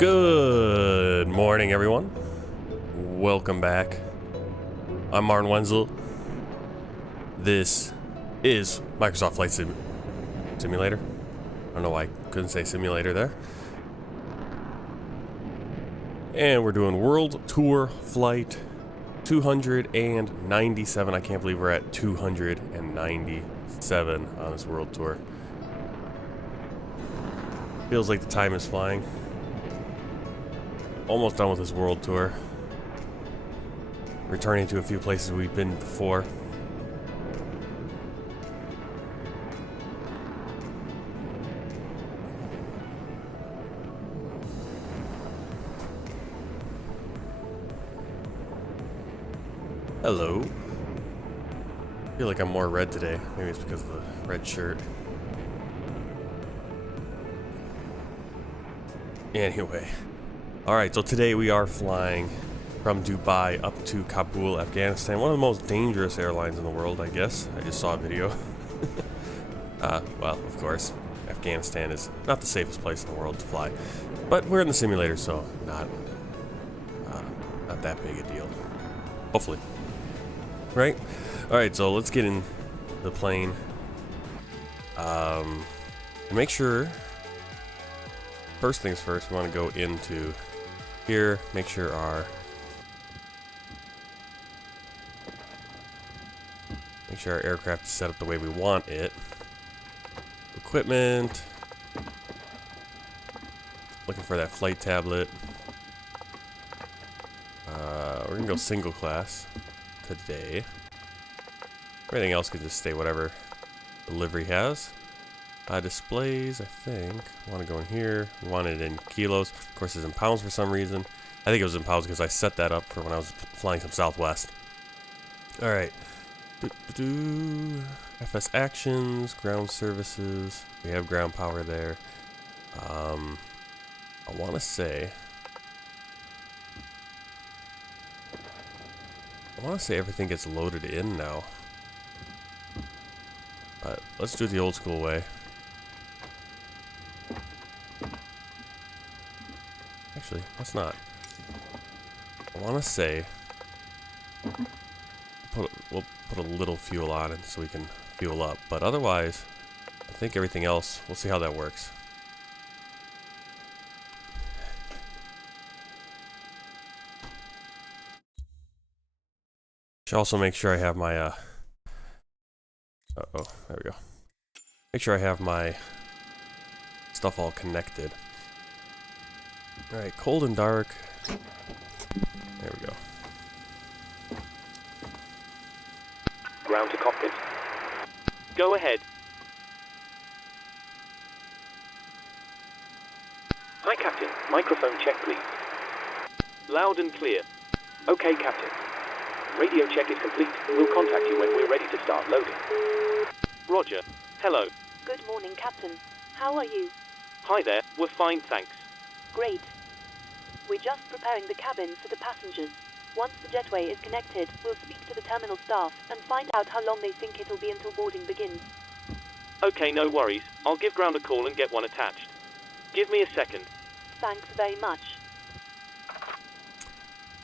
Good morning, everyone. Welcome back. I'm Martin Wenzel. This is Microsoft Flight Simulator. I don't know why I couldn't say simulator there. And we're doing World Tour Flight 297. I can't believe we're at 297 on this World Tour. Feels like the time is flying. Almost done with this World Tour. Returning to a few places we've been before. Hello. I feel like I'm more red today. Maybe it's because of the red shirt. Anyway. Alright, so today we are flying from Dubai up to Kabul, Afghanistan. One of the most dangerous airlines in the world, I guess. I just saw a video. Well, of course, Afghanistan is not the safest place in the world to fly. But we're in the simulator, so not that big a deal. Hopefully. Right? Alright, so let's get in the plane. And make sure, first things first, we want to go into here, make sure our aircraft is set up the way we want it. Equipment. Looking for that flight tablet. We're gonna go single class today. Everything else can just stay whatever the livery has. Displays, I think. I want to go in here. We want it in kilos. Of course, it's in pounds for some reason. I think it was in pounds because I set that up for when I was flying some Southwest. Alright. FS actions, ground services. We have ground power there. I want to say everything gets loaded in now. But let's do it the old school way. Actually, let's not. I want to say we'll put a little fuel on it so we can fuel up. But otherwise, I think everything else, we'll see how that works. Should also make sure I have my uh-oh, there we go. Make sure I have my stuff all connected. Alright, cold and dark. There we go. Ground to cockpit. Go ahead. Hi, Captain. Microphone check, please. Loud and clear. Okay, Captain. Radio check is complete. We'll contact you when we're ready to start loading. Roger. Hello. Good morning, Captain. How are you? Hi there. We're fine, thanks. Great. We're just preparing the cabins for the passengers. Once the jetway is connected, we'll speak to the terminal staff and find out how long they think it'll be until boarding begins. Okay, no worries. I'll give ground a call and get one attached. Give me a second. Thanks very much.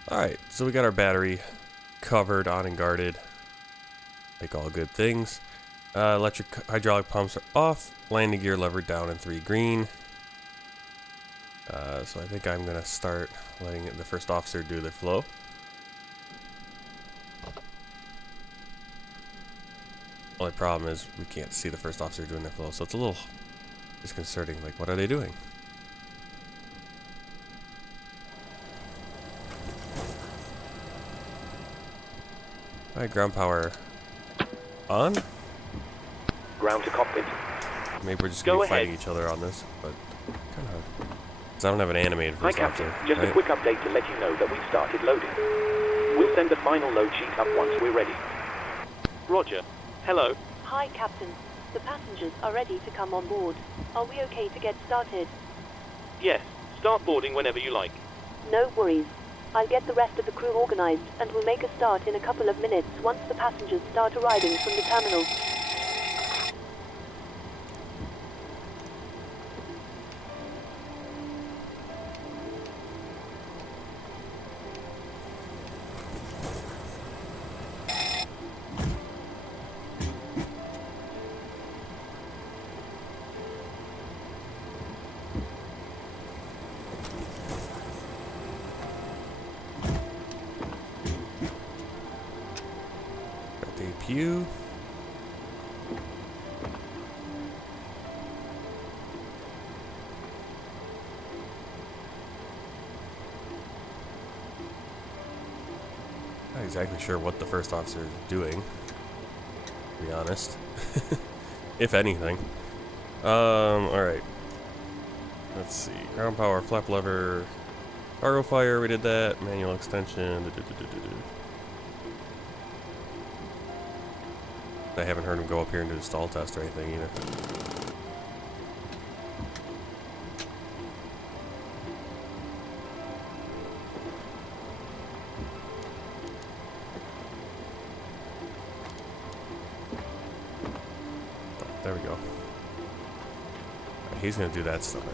Alright, so we got our battery covered, on and guarded. Like all good things. Electric hydraulic pumps are off. Landing gear levered down in 3 green. So I think I'm going to start letting the first officer do their flow. Only problem is we can't see the first officer doing their flow, so it's a little disconcerting. Like, what are they doing? Alright, ground power on. Ground to cockpit. Maybe we're just going to be fighting each other on this, but kind of. Because I don't have an animated first Hi, officer. Captain. Just right? a quick update to let you know that we've started loading. We'll send the final load sheet up once we're ready. Roger. Hello. Hi, Captain. The passengers are ready to come on board. Are we okay to get started? Yes. Start boarding whenever you like. No worries. I'll get the rest of the crew organized and we'll make a start in a couple of minutes once the passengers start arriving from the terminal. CPU. Not exactly sure what the first officer is doing, to be honest. If anything. Alright. Let's see. Ground power, flap lever, cargo fire, we did that. Manual extension. I haven't heard him go up here and do a stall test or anything either. Oh, there we go. He's gonna do that stuff, I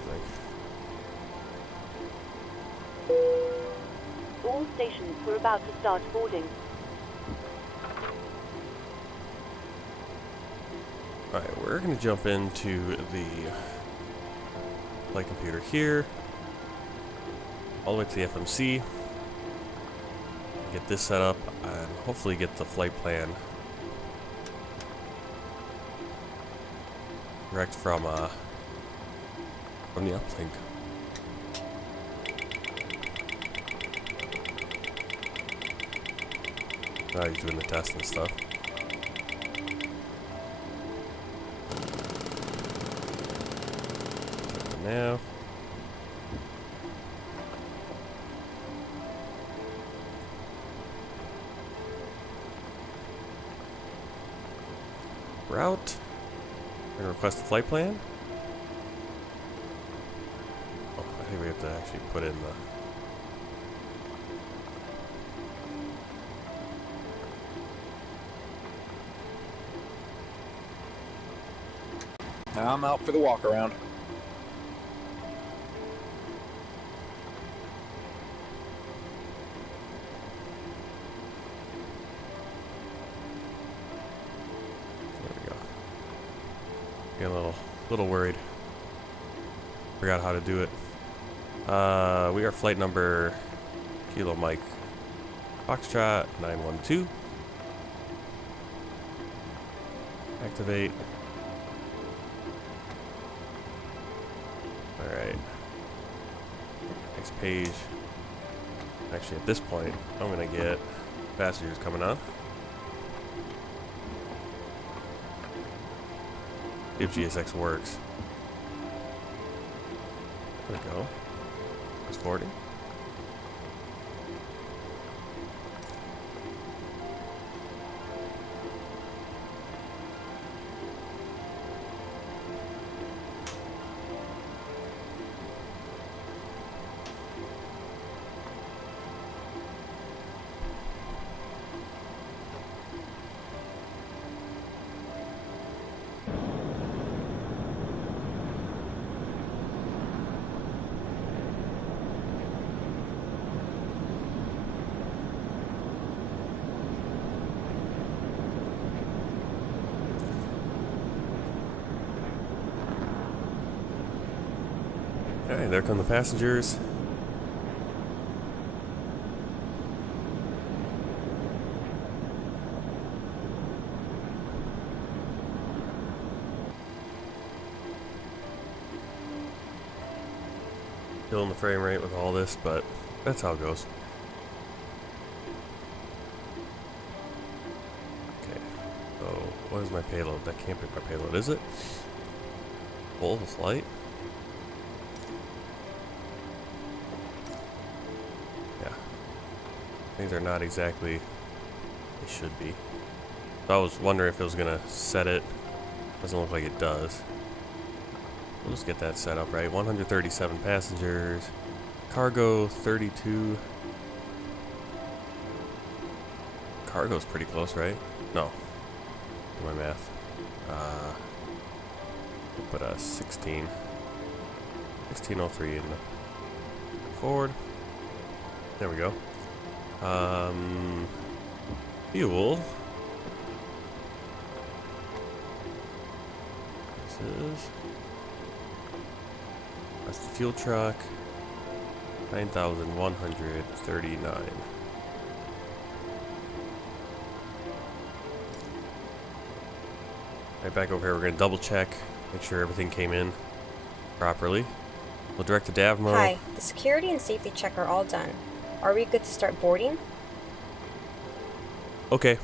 think. All stations were about to start boarding. Alright, we're gonna jump into the flight computer here, all the way to the FMC, get this set up, and hopefully get the flight plan direct from the uplink. Now he's doing the test and stuff. Now. Route. We're gonna request the flight plan. Oh, I think we have to actually put in the... I'm out for the walk around. Getting a little worried. Forgot how to do it. We are flight number Kilo Mike Foxtrot 912. Activate. Alright. Next page. Actually, at this point, I'm gonna get passengers coming on. If GSX works. There we go. Exporting. Okay, there come the passengers. Killing the frame rate with all this, but that's how it goes. Okay, so what is my payload? That can't be my payload, is it? Full flight? Things are not exactly they should be. So I was wondering if it was gonna set it. Doesn't look like it does. We'll just get that set up right. 137 passengers. Cargo 32. Cargo's pretty close, right? No. Do my math. We'll put a 16. 1603 in the forward. There we go. Fuel. That's the fuel truck. 9,139. Right back over here, we're going to double check, make sure everything came in properly. We'll direct to Davmo. Hi, the security and safety check are all done. Are we good to start boarding? Okay.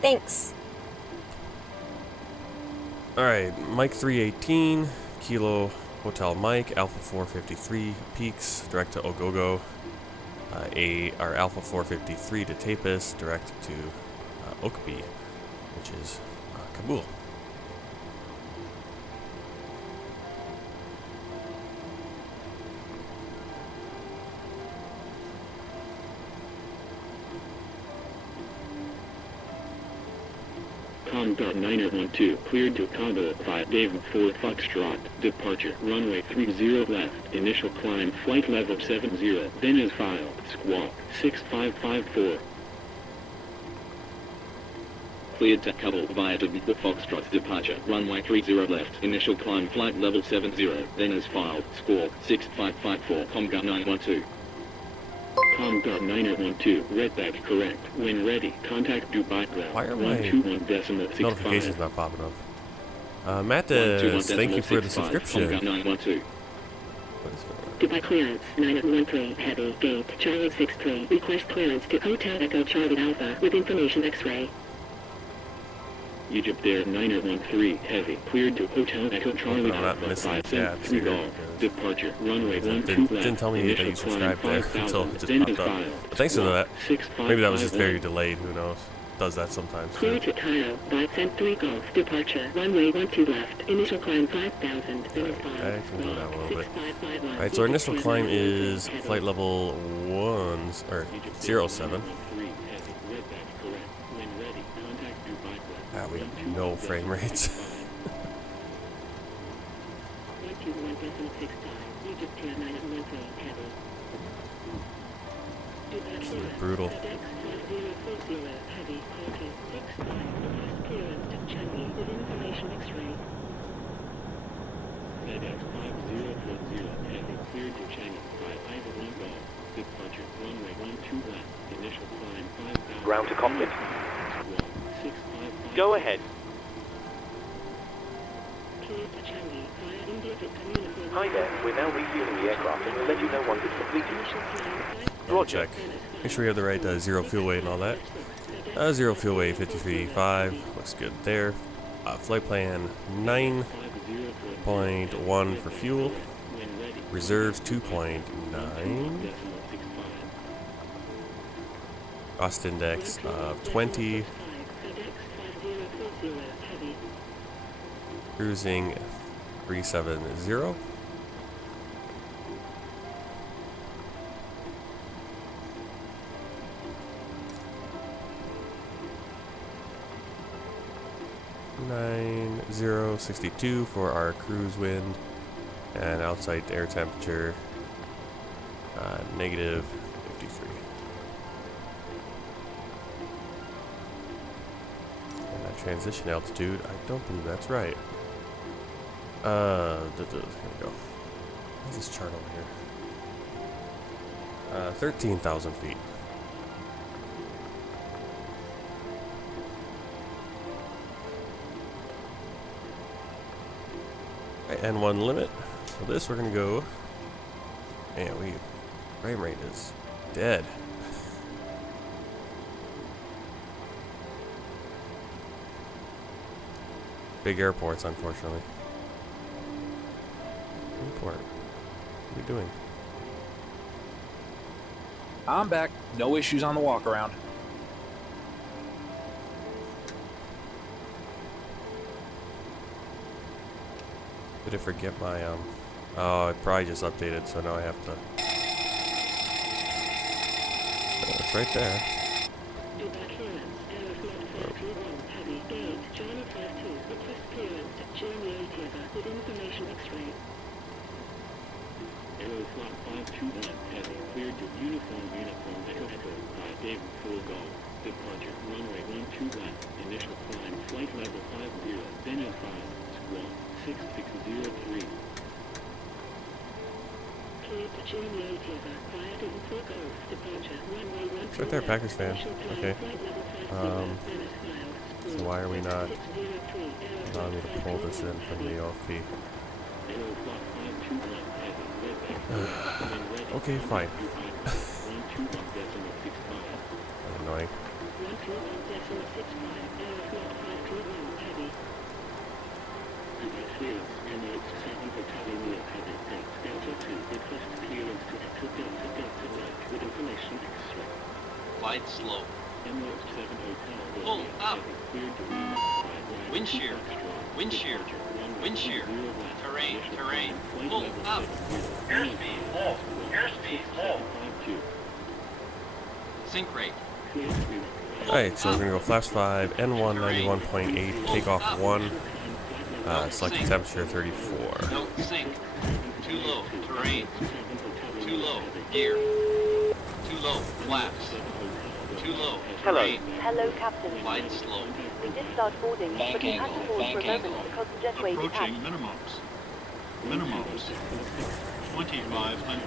Thanks. Alright, Mike 318, Kilo Hotel Mike, Alpha 453 Peaks, direct to Ogogo. Our Alpha 453 to Tapis, direct to OAKB, which is Kabul. Comdot 912, cleared to Kabul, 5 David 4 Foxtrot, departure, runway 30 left, initial climb, flight level 70, then as filed, squawk, 6554. Cleared to Kabul via David Foxtrot, departure, runway 30 left, initial climb, flight level 70, then as filed, squawk, 6554, Comdot 912. Comdot 912, read that correct. When ready, contact Dubai Ground. Why are my 121.65. notifications not popping up? Mattis, thank you for the subscription. Comdot 912. What is going on? Dubai clearance, 913, heavy, gate, Charlie 63, request clearance to Hotel Echo Charlie Alpha with information X-ray. Egypt Air 913, heavy, cleared to Hotel Echo Charlie I'm not Alpha, missing 5 tabs 3 here, golf, departure, runway 12 Didn't left, tell me that initial you subscribed climb there until 5000, it just then popped as up. filed, But thanks for squawk, that. 6551. Maybe that was just very delayed, who knows? Does that sometimes. Clear to Cairo, 5-3 golf, departure, runway 12 left, initial climb 5000, then as filed, I can go down a little bit. 6551. Alright, so our initial climb is flight level 1, or 07. Ah, we have no frame rates. 121.65, Egypt Air 913, heavy. Dubai clearance, Brutal. FedEx 5040, heavy, 46, request clearance to Changi with information X-ray. FedEx 5040, heavy, cleared to Changi, 5 Ivor 1 golf, departure, runway 12 left, initial climb 5000. Ground to cockpit. Squawk, 6554. Go ahead. Cleared to Changi via India Victor Uniform. Hi there. We're now refueling the aircraft and we'll let you know once it's completed. Initial climb 5000. Roger. Check. Make sure we have the right zero fuel weight and all that. Zero fuel weight 53.5. Looks good there. Flight plan 9.1 for fuel. Reserves 2.9. Cost index of 20. Cruising 370. (9062) for our cruise wind, and outside air temperature negative 53. And that transition altitude, I don't believe that's right. Here we go. What's this chart over here? 13,000 feet. Right, and one limit. So this we're gonna go. Man, frame rate is dead. Big airports, unfortunately. Airport. What are you doing? I'm back. No issues on the walk around. Did I forget my oh, I probably just updated, so now I have to. Oh, it's right there. Dubai clearance, Aeroflot 521, heavy, gate, Charlie 52, request clearance to Jeremy Atieva with information X-ray. Aeroflot 521, heavy, cleared to uniform Echo Echo, 5 David 4 golf, departure, runway 12 left, initial climb, flight level 50, then as filed, squawk, 6603. Cleared to Jeremy Atieva via David 4 golf, departure, runway 12 It's right there, left, Packers fan. initial climb, Okay. flight level 50, then as filed. So why are we not allowing me to pull this in from the OFP? Okay, fine. Annoying. Glide slow. Pull up. Wind shear. Wind shear. Wind shear. Terrain. Terrain. Pull up. Airspeed low. Airspeed low. Sync rate. Alright, so we're gonna go flaps 5, N1 91.8, takeoff 1, select the temperature 34. No sync. Too low. Terrain. Too low. Gear. Too low. Flaps. Too low. Hello. Terrain. Hello, Captain. Glide slow. We did start boarding, but we had to pause for a moment because the jetway Approaching detached. minimums. Minimums. 2,500.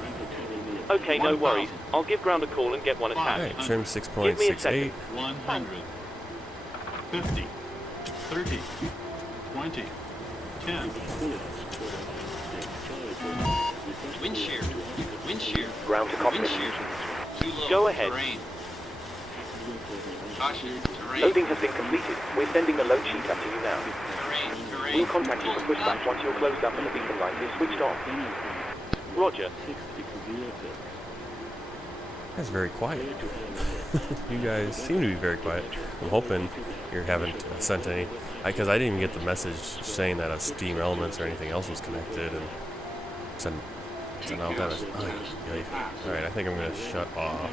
Okay, no worries. I'll give ground a call and get one attached. Alright, trim Give me a 6.68. second. 100. 50. 30. 20. 10. Wind shear. Wind shear. Ground to copy. Wind shear. Too low. Go ahead. Terrain. Caution. Terrain. Loading has been completed. We're sending the load sheet up to you now. Terrain. Terrain. We'll contact you for pushback once you're closed up and the beacon light is switched on. Roger. That's very quiet. You guys seem to be very quiet. I'm hoping you haven't sent any, because I didn't even get the message saying that a Steam Elements or anything else was connected, and send out that. Alright, I think I'm gonna shut off.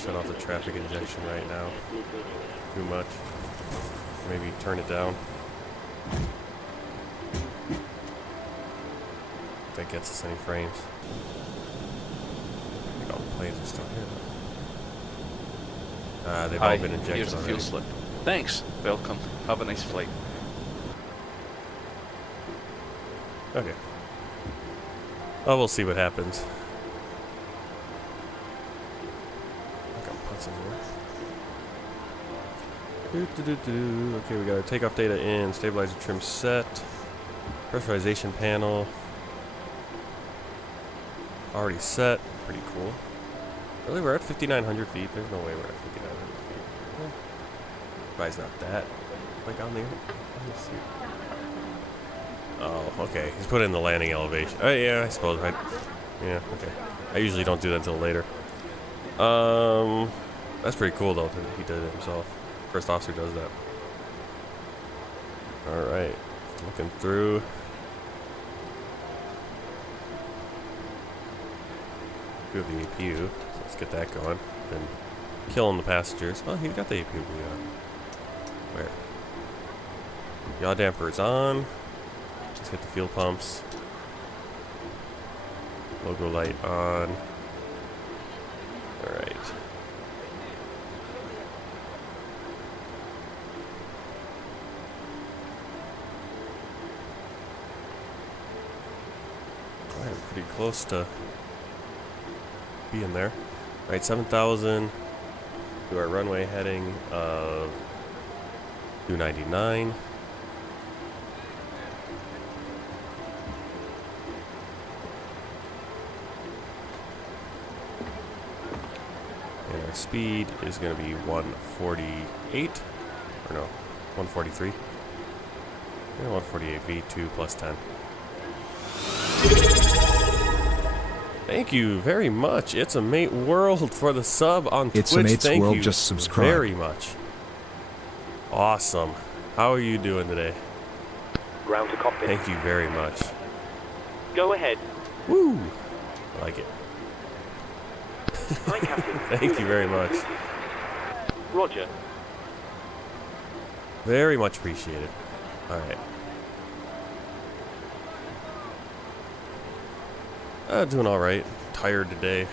Shut off the traffic injection right now. Too much. Maybe turn it down. If that gets us any frames. I think all the planes are still here. They've all been injected Here's the already. fuel slip. Thanks. Welcome. Have a nice flight. Okay. Oh, we'll see what happens. Okay, we got our takeoff data in, stabilizer trim set, pressurization panel already set. Pretty cool. Really, we're at 5,900 feet. There's no way we're at 5,900 feet. Probably not that. Like on there. Let me see. Oh, okay. He's put in the landing elevation. Oh, yeah, I suppose. Yeah, okay. I usually don't do that until later. That's pretty cool though that he did it himself. First officer does that. Alright. Looking through. We have the APU. So let's get that going. Then killing the passengers. Oh, he got the APU. Where? Yaw damper is on. Let's hit the fuel pumps. Logo light on. Alright. Alright, pretty close to being there. Alright, 7,000 to our runway heading of 299. And our speed is going to be 148, or no, 143. Yeah, 148 V2 plus 10. Thank you very much. It's a Mate World for the sub on Twitch. It's a Mate's Thank World, you just subscribe. very much. Awesome. How are you doing today? Ground to cockpit. Thank you very much. Go ahead. Woo! I like it. Hi, Captain. Thank you very much. Roger. Very much appreciated. Alright. Doing alright. Tired today.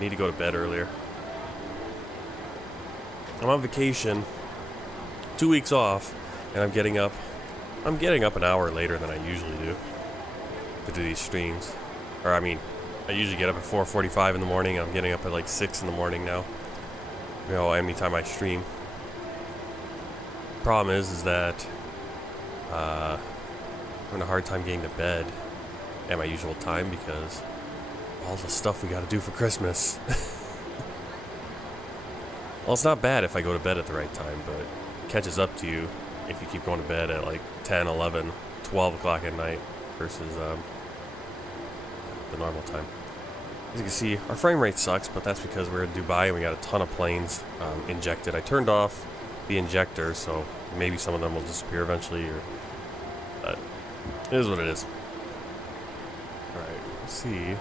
Need to go to bed earlier. I'm on vacation. 2 weeks off. And I'm getting up an hour later than I usually do. To do these streams. Or, I mean, I usually get up at 4:45 in the morning. I'm getting up at like 6 in the morning now. You know, anytime I stream. Problem is that I'm having a hard time getting to bed at my usual time because all the stuff we got to do for Christmas. Well, it's not bad if I go to bed at the right time, but it catches up to you if you keep going to bed at like 10, 11, 12 o'clock at night versus the normal time. As you can see, our frame rate sucks, but that's because we're in Dubai and we got a ton of planes injected. I turned off the injector, so maybe some of them will disappear eventually, or it is what it is. Alright, let's see.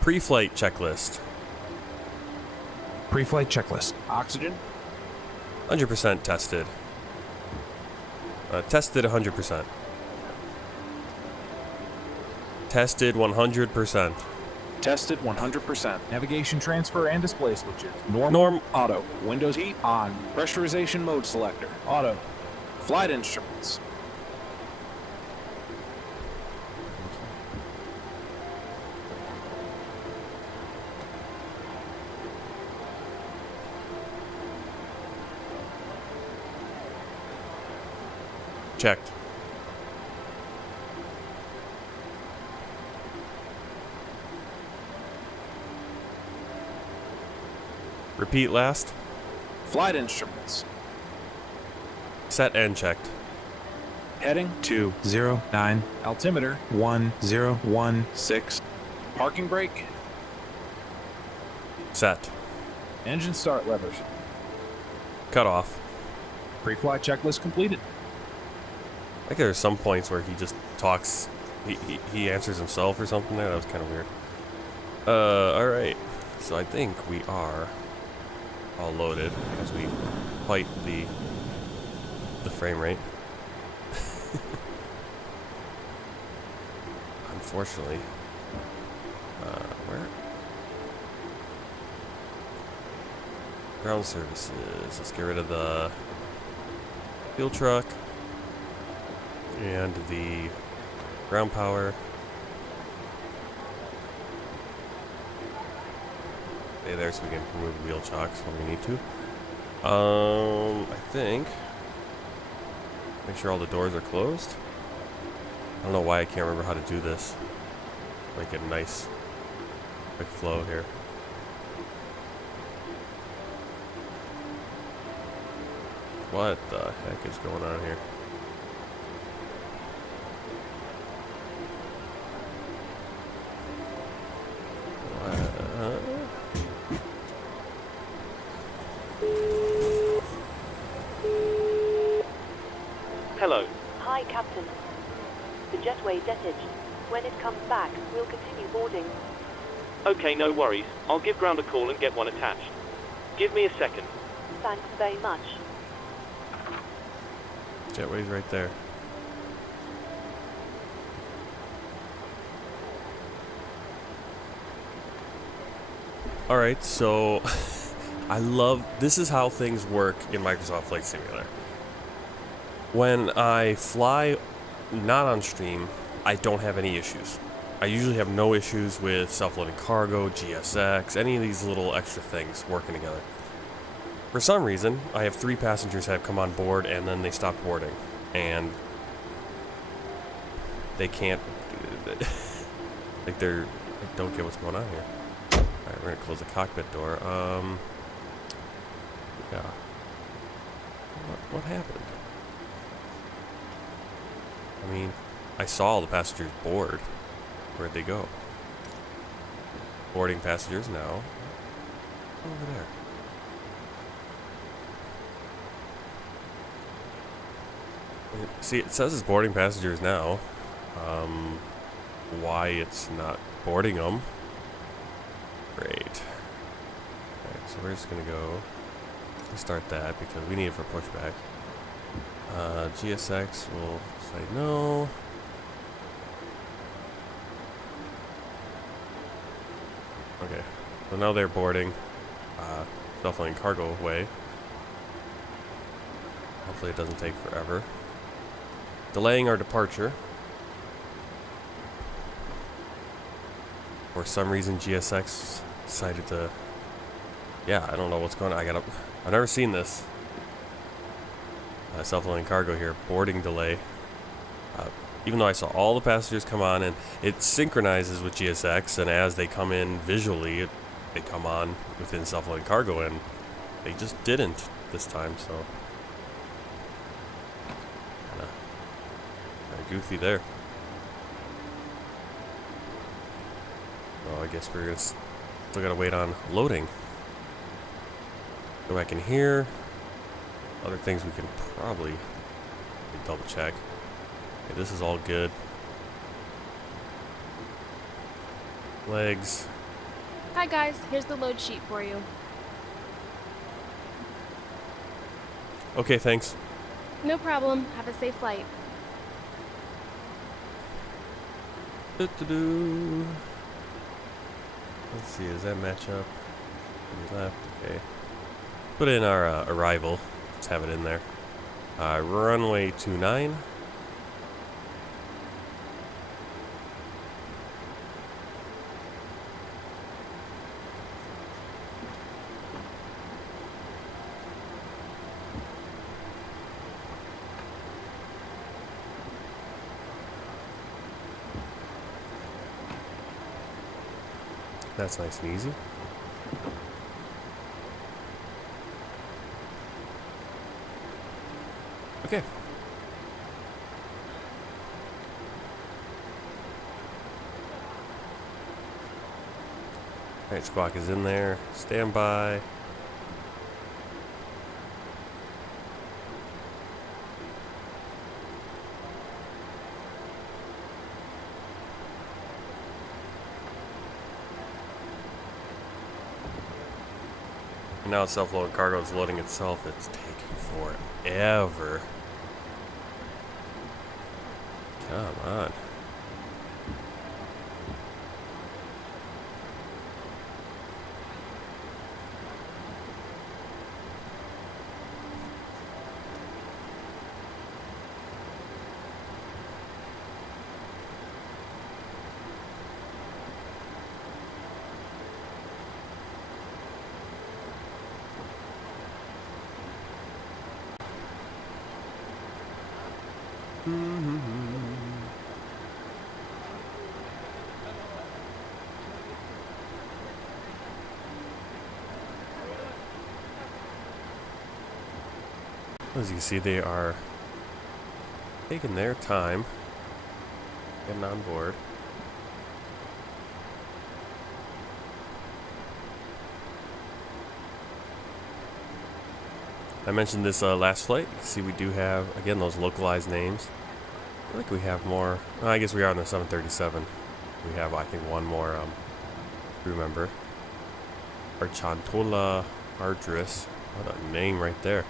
Pre-flight checklist. Pre-flight checklist. Oxygen? 100% tested. Tested 100%. Tested 100%. Tested 100%. Navigation transfer and display switches. Norm. Auto. Windows heat on. Pressurization mode selector. Auto. Flight instruments. Checked. Repeat last. Flight instruments. Set and checked. Heading 209. Altimeter 1016. Parking brake. Set. Engine start levers. Cut off. Pre-flight checklist completed. I think there's some points where he just talks, he answers himself or something there. That was kind of weird. Alright. So I think we are all loaded as we fight the frame rate. Unfortunately. Where? Ground services. Let's get rid of the fuel truck. And the ground power. Stay there so we can remove wheel chocks when we need to. I think. Make sure all the doors are closed. I don't know why I can't remember how to do this. Make a nice, quick flow here. What the heck is going on here? Hello. Hi, Captain. The jetway detage. When it comes back, we'll continue boarding. Okay, no worries. I'll give ground a call and get one attached. Give me a second. Thanks very much. Jetway's right there. Alright, so I love, this is how things work in Microsoft Flight Simulator. When I fly not on stream, I don't have any issues. I usually have no issues with self-loading cargo, GSX, any of these little extra things working together. For some reason, I have 3 passengers have come on board and then they stopped boarding. And they can't, like I don't get what's going on here. Alright, we're gonna close the cockpit door. Yeah. What happened? I mean, I saw all the passengers board. Where'd they go? Boarding passengers now. Over there. See, it says it's boarding passengers now. Why it's not boarding them? Great. Alright, so we're just gonna go restart that because we need it for pushback. GSX will say no. Okay, so now they're boarding self-loading cargo way. Hopefully it doesn't take forever. Delaying our departure. For some reason, GSX decided to... Yeah, I don't know what's going on. I've never seen this. Self-loading cargo here. Boarding delay. Even though I saw all the passengers come on, and it synchronizes with GSX, and as they come in visually, they come on within self-loading cargo, and they just didn't this time, so... Kinda goofy there. So I guess we're gonna still gotta wait on loading. Go back in here. Other things we can probably double check. Okay, this is all good. Legs. Hi guys, here's the load sheet for you. Okay, thanks. No problem. Have a safe flight. Doo-doo-doo. Let's see, does that match up? To the left, okay. Put in our arrival. Let's have it in there. Runway 29. That's nice and easy. Okay. Alright, Squawk is in there. Stand by. Now it's self-loading cargo is loading itself. It's taking forever. Come on. As you can see, they are taking their time getting on board. I mentioned this last flight. You can see we do have, again, those localized names. I feel like we have more. I guess we are on the 737. We have, I think, one more crew member. Archantola Ardris. What a name right there.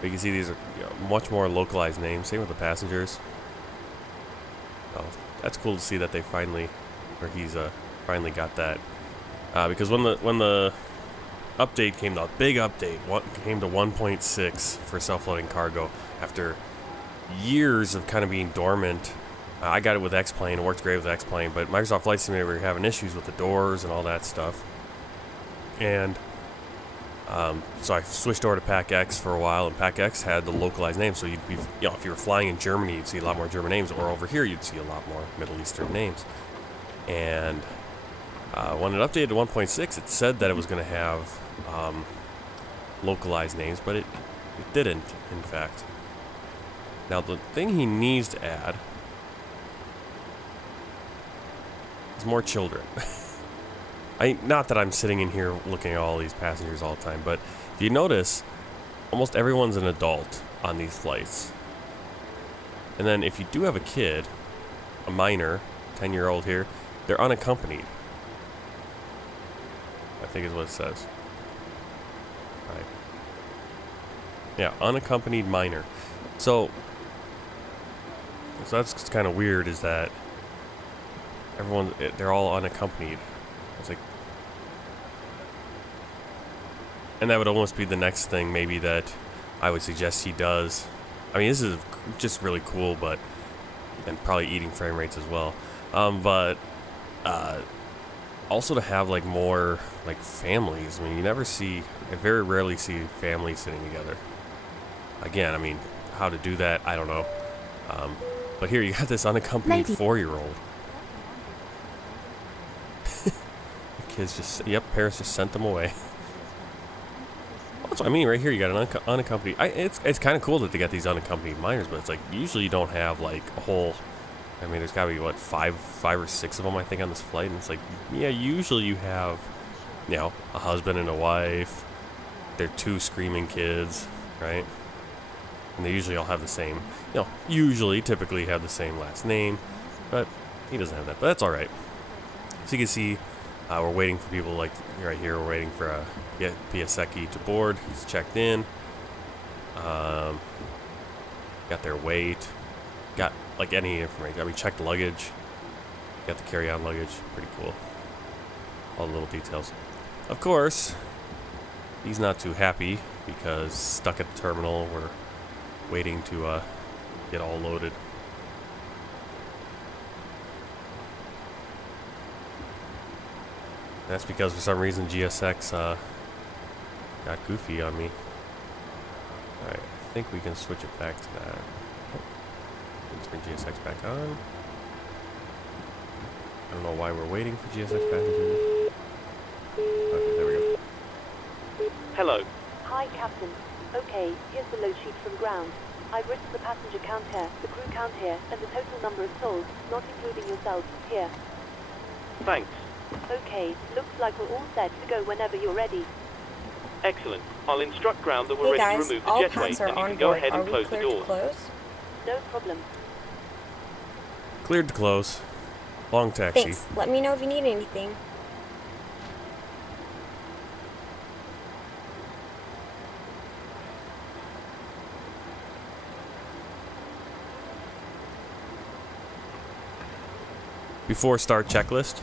But you can see these are much more localized names. Same with the passengers. Oh, that's cool to see that they finally, or he's finally got that. Because when the update came, the big update came to 1.6 for self-loading cargo after years of kind of being dormant. I got it with X-Plane. It worked great with X-Plane, but Microsoft Flight Simulator were having issues with the doors and all that stuff. And so I switched over to Pack X for a while, and Pack X had the localized names. So you'd be, if you were flying in Germany, you'd see a lot more German names, or over here, you'd see a lot more Middle Eastern names. And when it updated to 1.6, it said that it was going to have localized names, but it didn't, in fact. Now, the thing he needs to add is more children. Not that I'm sitting in here looking at all these passengers all the time, but if you notice, almost everyone's an adult on these flights. And then if you do have a kid, a minor, 10-year-old here, they're unaccompanied. I think is what it says. Right. Yeah, unaccompanied minor. So that's kind of weird, is that they're all unaccompanied. It's like, and that would almost be the next thing maybe that I would suggest he does. I mean, this is just really cool, and probably eating frame rates as well. But Also to have like more like families. I mean, I very rarely see families sitting together. Again, I mean, how to do that, I don't know. But here you got this unaccompanied 4-year-old. The kids just, parents just sent them away. That's what I mean right here. You got an unaccompanied. It's kind of cool that they got these unaccompanied minors, but it's like usually you don't have like a whole. I mean, there's got to be what five or six of them I think on this flight, and it's like usually you have, a husband and a wife, their 2 screaming kids, right? And they usually all have the same, typically have the same last name, but he doesn't have that. But that's all right. So you can see we're waiting for people like right here. We're waiting for Piasecki to board. He's checked in. Got their weight. Got like any information. I mean, checked luggage. Got the carry-on luggage. Pretty cool. All the little details. Of course, he's not too happy because stuck at the terminal. We're waiting to get all loaded. That's because for some reason GSX got goofy on me. Alright, I think we can switch it back to that. Turn GSX back on. I don't know why we're waiting for GSX passengers. Okay, there we go. Hello. Hi, Captain. Okay, here's the load sheet from ground. I've written the passenger count here, the crew count here, and the total number of souls, not including yourselves, here. Thanks. Okay, looks like we're all set to go whenever you're ready. Excellent. I'll instruct ground that we're ready to remove the jetway, and you can go ahead and close the doors. No problem. Cleared to close. Long taxi. Thanks. Let me know if you need anything. Before start checklist.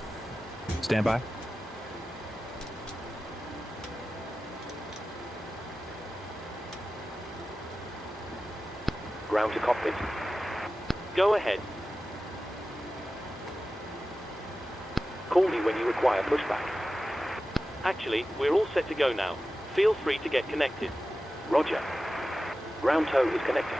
Stand by. Ground to cockpit. Go ahead. Call me when you require pushback. Actually, we're all set to go now. Feel free to get connected. Roger. Ground tow is connecting.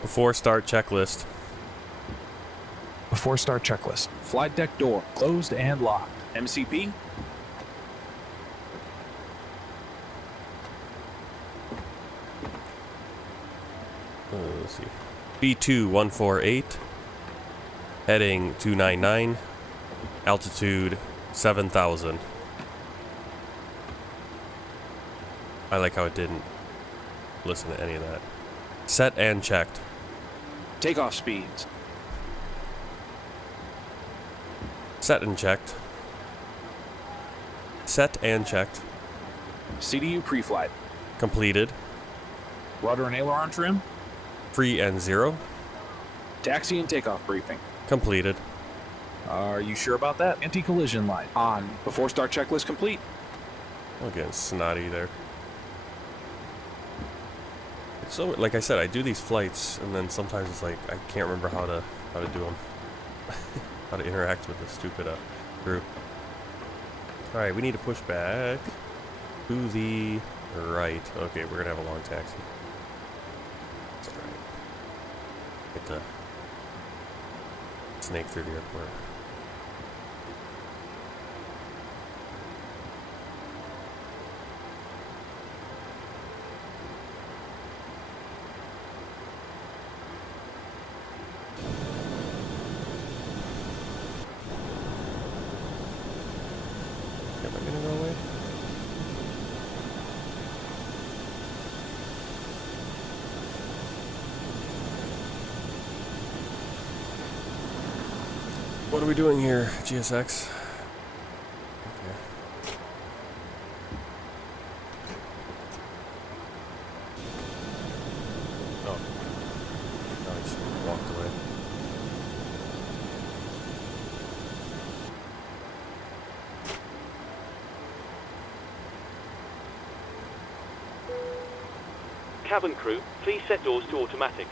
Before start checklist. Before start checklist. Flight deck door closed and locked. MCP. Let's see. B2148. Heading 299. Altitude 7,000. I like how it didn't listen to any of that. Set and checked. Takeoff speeds. Set and checked. Set and checked. CDU pre-flight. Completed. Rudder and aileron trim. Free and 0. Taxi and takeoff briefing. Completed. Are you sure about that? Anti-collision light on. Before start checklist complete. I'm getting snotty there. So, like I said, I do these flights, and then sometimes it's like I can't remember how to do them, how to interact with the stupid group. All right, we need to push back to the right. Okay, we're gonna have a long taxi. That's all right. Get the snake through the airport. What are we doing here, GSX? Okay. Oh. No, I just walked away. Cabin crew, please set doors to automatic.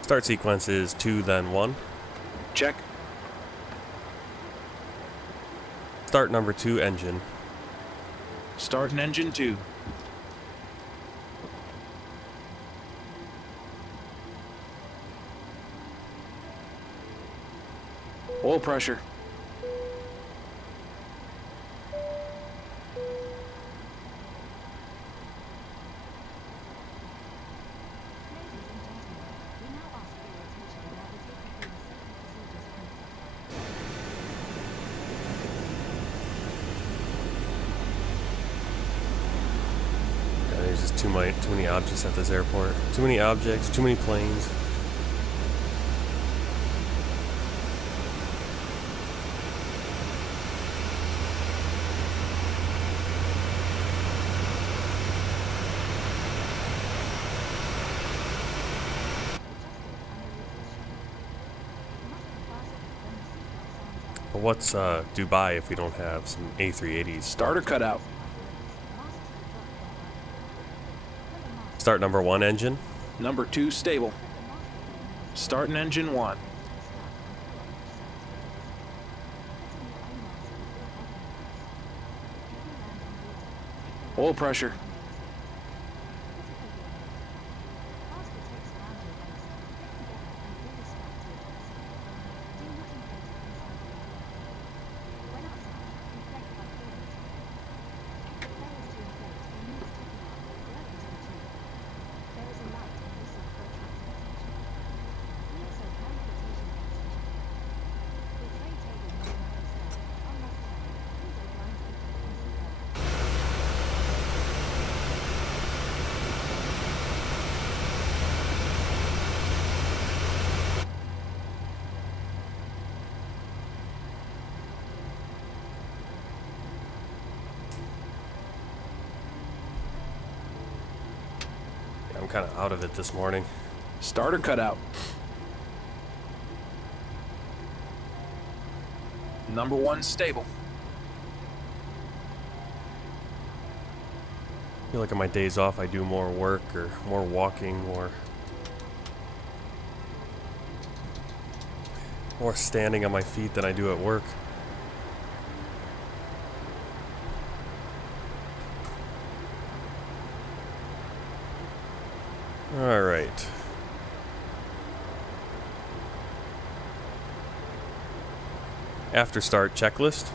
Start sequence is 2, then 1. Check. Start number 2 engine. Starting engine 2. Oil pressure. There's just too many objects at this airport. Too many objects, too many planes. But what's Dubai if we don't have some A380s? Starter cutout. Start number 1 engine. Number 2 stable. Starting engine 1. Oil pressure. I'm kind of out of it this morning. Starter cutout. Number 1 stable. I feel like on my days off I do more work or more walking, more standing on my feet than I do at work. All right. After start checklist.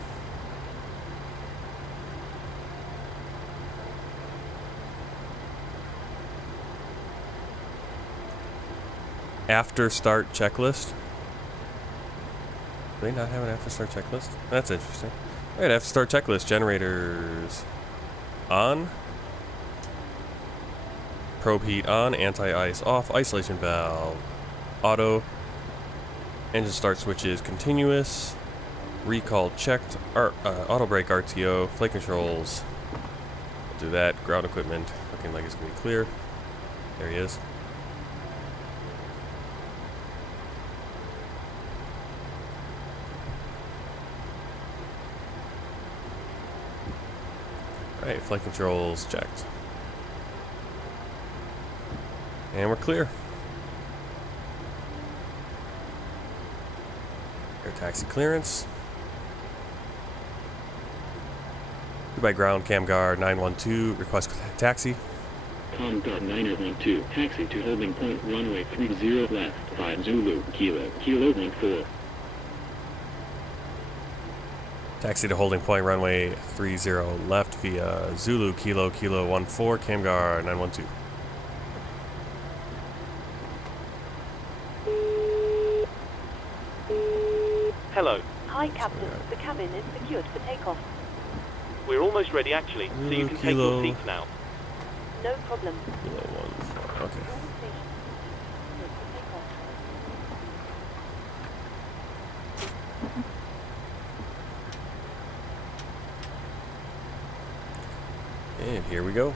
After start checklist. Do they not have an after start checklist? That's interesting. All right, after start checklist. Generators on. Probe heat on, anti-ice off, isolation valve auto, engine start switches continuous, recall checked, auto brake RTO, flight controls, we'll do that, ground equipment, looking like it's going to be clear, there he is. Alright, flight controls checked. And we're clear. Air taxi clearance. Dubai ground, CamGuard 912, request taxi. CamGuard 912, taxi to holding point runway 30 left, 5 Zulu, Kilo 14. Taxi to holding point runway 30 left via Zulu, Kilo 14, CamGuard 912. Hello. Hi, Captain. The cabin is secured for takeoff. We're almost ready, actually, so you can take your seats now. No problem. Kilo 14, okay. And here we go.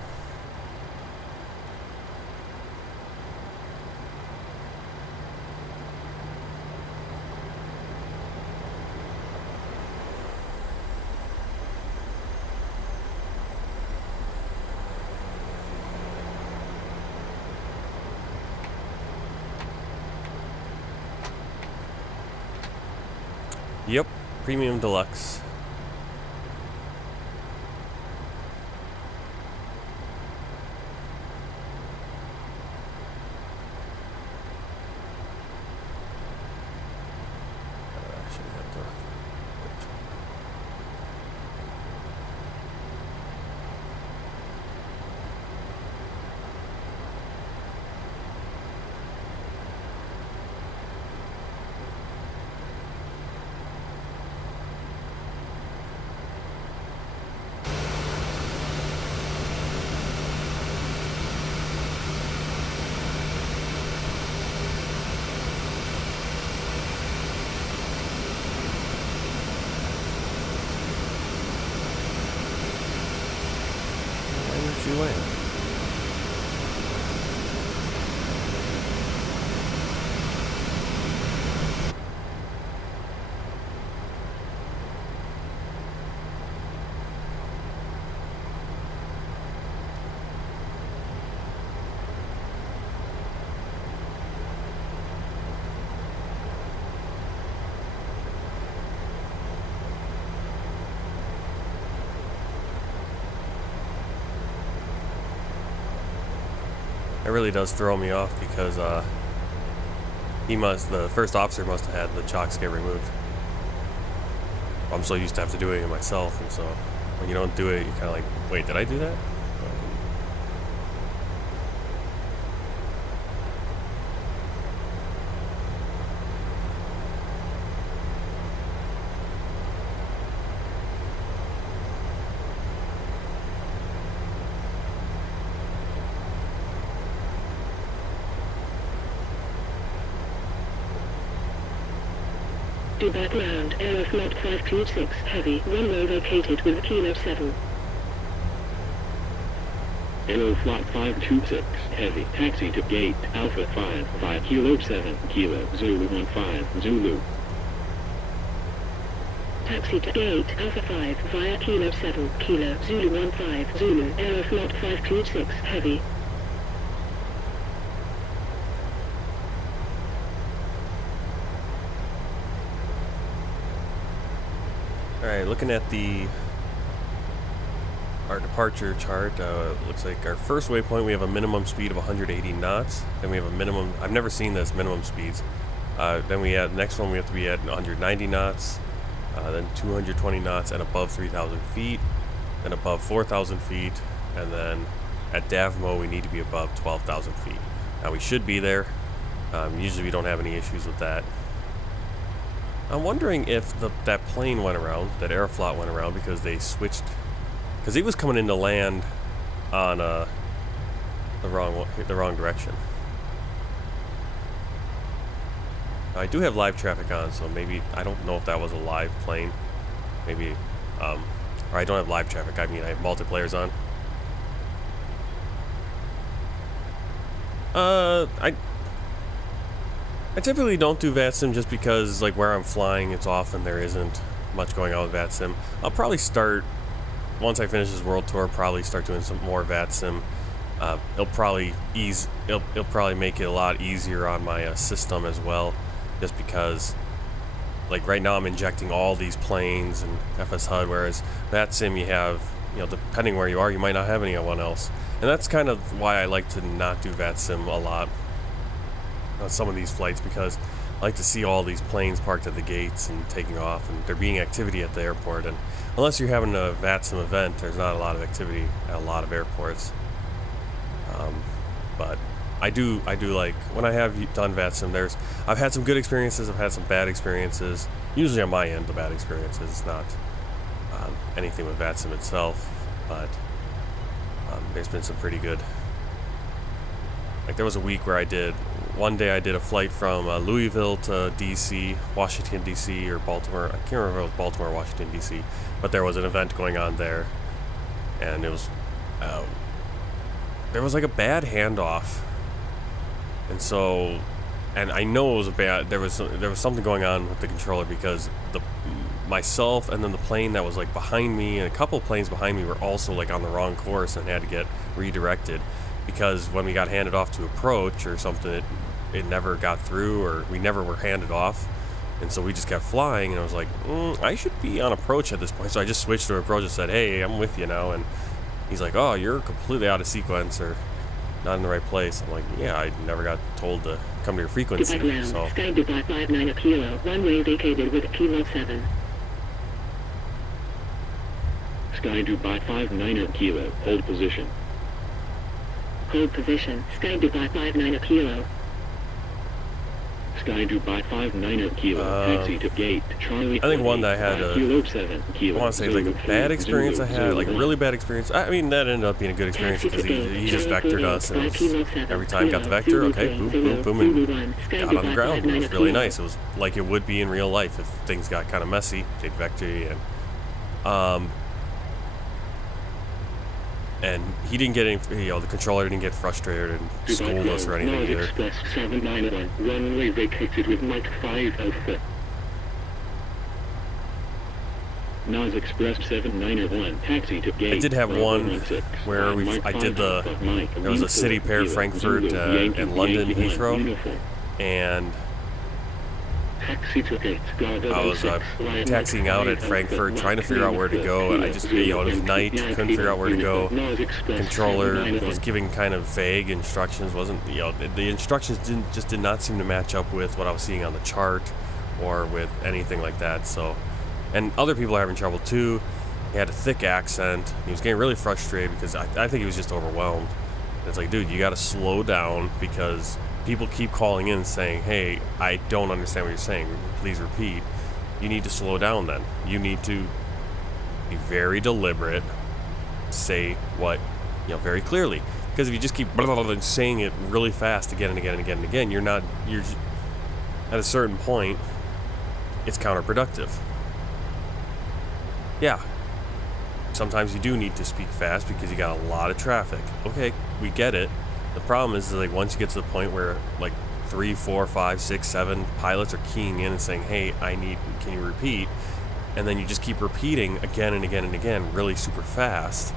Yep, Premium Deluxe. You land. It really does throw me off because the first officer must have had the chalk scare removed. I'm so used to have to do it myself, and so when you don't do it, you're kind of like, wait, did I do that? To background, Aeroflot 526 Heavy, runway vacated with Kilo 7. Aeroflot 526 Heavy, taxi to gate Alpha 5 via Kilo 7, Kilo Zulu 15, Zulu. Taxi to gate Alpha 5 via Kilo 7, Kilo Zulu 15, Zulu, Aeroflot 526 Heavy. Alright, looking at our departure chart, looks like our first waypoint we have a minimum speed of 180 knots. Then we have a minimum, I've never seen this, minimum speeds. Then we have, next one we have to be at 190 knots, then 220 knots and above 3,000 feet, then above 4,000 feet, and then at DAVMO we need to be above 12,000 feet. Now we should be there. Usually we don't have any issues with that. I'm wondering if that plane went around, that Aeroflot went around because they switched, because he was coming in to land on the wrong direction. I do have live traffic on, so maybe, I don't know if that was a live plane. Maybe, or I don't have live traffic, I mean I have multiplayers on. I typically don't do VATSIM just because, like, where I'm flying, it's often there isn't much going on with VATSIM. I'll probably start, once I finish this world tour, probably start doing some more VATSIM. It'll probably make it a lot easier on my system as well, just because, like, right now I'm injecting all these planes and FS HUD, whereas VATSIM you have, you know, depending where you are, you might not have anyone else. And that's kind of why I like to not do VATSIM a lot on some of these flights, because I like to see all these planes parked at the gates and taking off, and there being activity at the airport. And unless you're having a VATSIM event, there's not a lot of activity at a lot of airports. But I do like, when I have done VATSIM, I've had some good experiences, I've had some bad experiences. Usually on my end, the bad experiences, it's not anything with VATSIM itself, but there's been some pretty good. Like, there was a week where one day I did a flight from Louisville to DC, Washington DC, or Baltimore. I can't remember if it was Baltimore, Washington DC, but there was an event going on there, and it was there was like a bad handoff, and I know it was there was something going on with the controller, because myself and then the plane that was like behind me and a couple of planes behind me were also like on the wrong course and had to get redirected, because when we got handed off to approach or something, it never got through, or we never were handed off. And so we just kept flying, and I was like, I should be on approach at this point. So I just switched to approach and said, hey, I'm with you now. And he's like, oh, you're completely out of sequence or not in the right place. I'm like, yeah, I never got told to come to your frequency. So Sky Dubai 59 kilo, runway vacated with kilo 7. Sky Dubai 59 kilo, hold position. Hold position, Sky Dubai 59 kilo. Sky Dubai 59 kilo, taxi to gate, Charlie. I think one that I had kilo 7 kilo, I want to say like a bad experience I had, like a really bad experience. I mean, that ended up being a good experience because he just vectored us, and it was, every time got the vector, okay, boom, boom, boom, and got on the ground. It was really nice. It was like it would be in real life if things got kind of messy. They'd vector you, and he didn't get any, the controller didn't get frustrated and scold us or anything either. Express 791, runway vacated with Mach 5 Alpha. Naz Express 791, taxi to gate. I did have one where I did there was a city pair, Frankfurt and London Heathrow, and I was taxiing out at Frankfurt, trying to figure out where to go, and I just, it was night, couldn't figure out where to go. Controller was giving kind of vague instructions, wasn't, the instructions did not seem to match up with what I was seeing on the chart or with anything like that. So, and other people are having trouble too. He had a thick accent. He was getting really frustrated because I think he was just overwhelmed. It's like, dude, you got to slow down because people keep calling in saying, hey, I don't understand what you're saying. Please repeat. You need to slow down then. You need to be very deliberate. Say what, very clearly. Because if you just keep blah, blah, blah, saying it really fast again and again and again and again, you're at a certain point, it's counterproductive. Yeah. Sometimes you do need to speak fast because you got a lot of traffic. Okay, we get it. The problem is like once you get to the point where like 3, 4, 5, 6, 7 pilots are keying in and saying, hey, can you repeat? And then you just keep repeating again and again and again really super fast.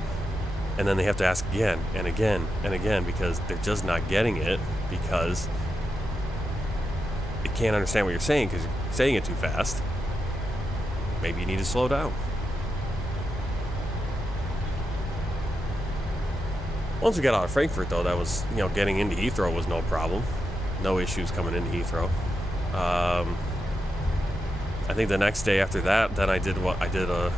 And then they have to ask again and again and again because they're just not getting it because they can't understand what you're saying because you're saying it too fast. Maybe you need to slow down. Once we got out of Frankfurt, though, that was, getting into Heathrow was no problem. No issues coming into Heathrow. I think the next day after that, then I did a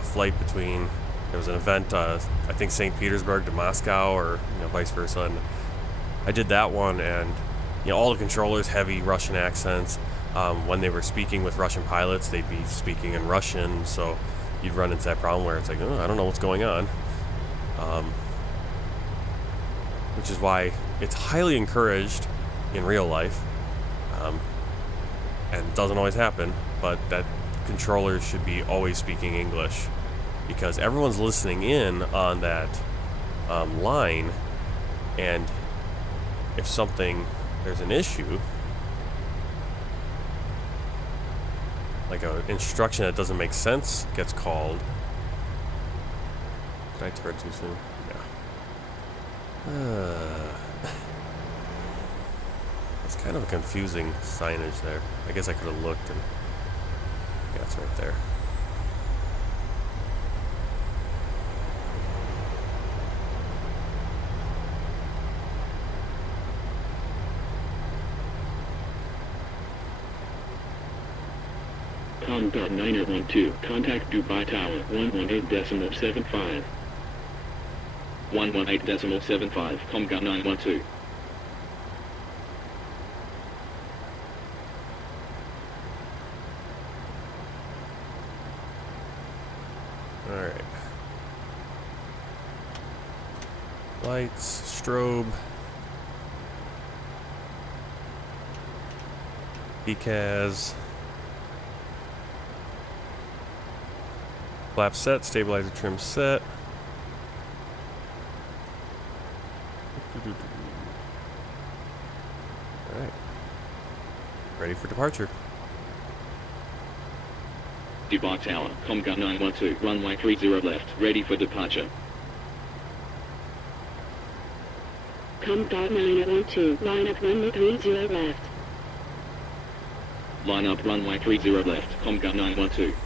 flight between, there was an event, I think St. Petersburg to Moscow or, vice versa. And I did that one, and, all the controllers, heavy Russian accents. When they were speaking with Russian pilots, they'd be speaking in Russian, so you'd run into that problem where it's like, I don't know what's going on. Which is why it's highly encouraged in real life, and it doesn't always happen, but that controllers should be always speaking English because everyone's listening in on that line, and if there's an issue, like an instruction that doesn't make sense gets called. Did I turn too soon? It's kind of a confusing signage there. I guess I could have looked and yeah, it's right there. Contact 912, contact Dubai Tower 118.75. 118.75, Comgar 912. Alright. Lights, strobe. ECAS. Flap set, stabilizer trim set. Alright. Ready for departure. Dubai Tower, Comgar 912, runway 30 left, ready for departure. Comgar 912, line up runway 30 left. Line up runway 30 left, Comgun 912.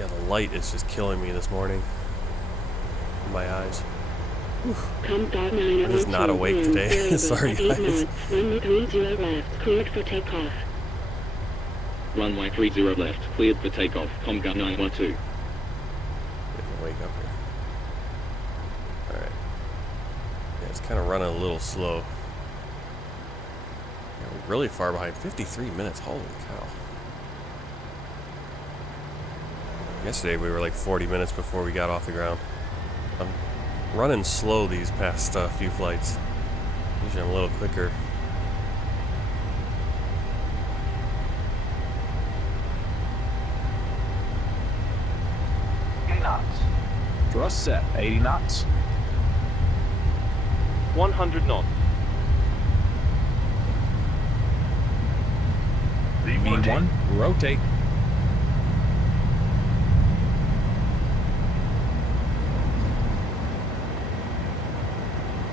Yeah, the light is just killing me this morning. In my eyes. I'm just not awake today. Sorry, guys. Runway 30 left, cleared for takeoff. Runway 30 left, cleared for takeoff, Comgun 912. Wake up here. Alright. Yeah, it's kind of running a little slow. Yeah, we're really far behind. 53 minutes. Holy cow. Yesterday we were like 40 minutes before we got off the ground. I'm running slow these past few flights. Usually I'm a little quicker. Thrust set, 80 knots. 100 knots. V1, rotate.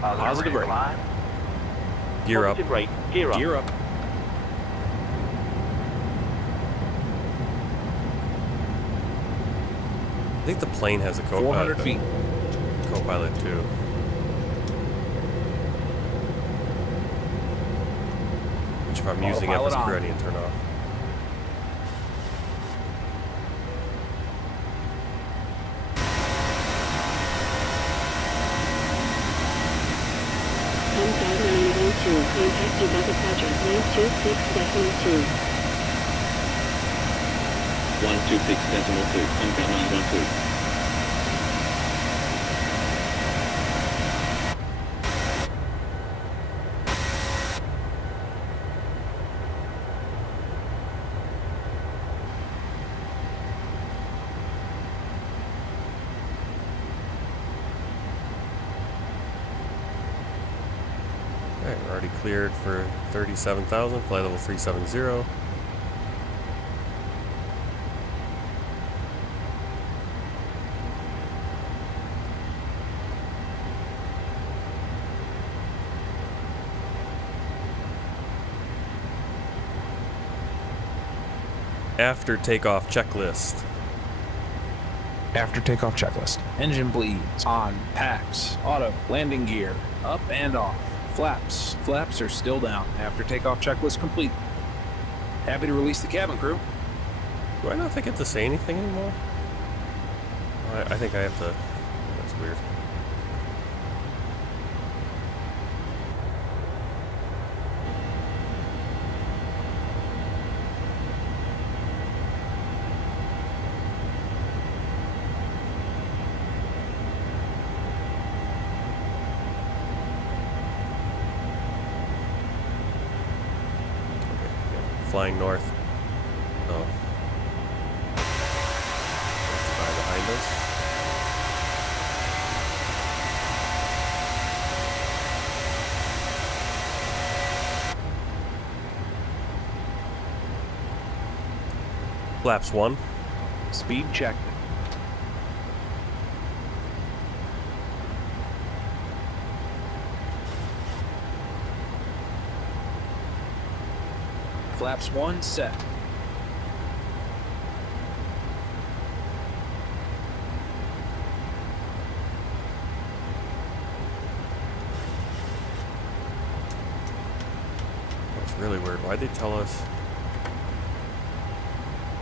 Positive rate. Gear up. Positive rate. Gear up. Gear up. I think the plane has a 400 feet. Co-pilot too. Which if I'm using Autopilot FS on. crew, I need to turn off. Contact you by departure 126.2. 126.2, Comgun 912. Alright, we're already cleared for 37,000, flight level 370. After takeoff checklist. After takeoff checklist. Engine bleeds. On. Packs. Auto. Landing gear. Up and off. Flaps. Flaps are still down. After takeoff checklist complete. Happy to release the cabin crew. Do I not think I get to say anything anymore? I think I have to. That's weird. Flying north. Oh. That's far behind us. Flaps 1. Speed check. Flaps 1 set. That's really weird. Why'd they tell us?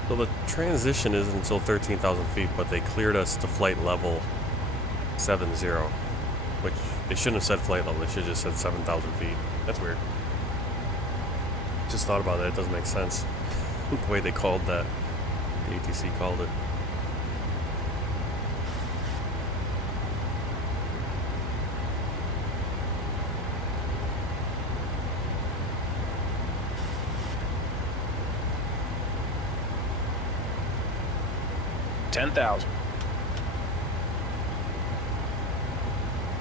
So the transition isn't until 13,000 feet, but they cleared us to flight level 70, which they shouldn't have said flight level. They should have just said 7,000 feet. That's weird. Just thought about that. It doesn't make sense. The way they called that. The ATC called it. $10,000.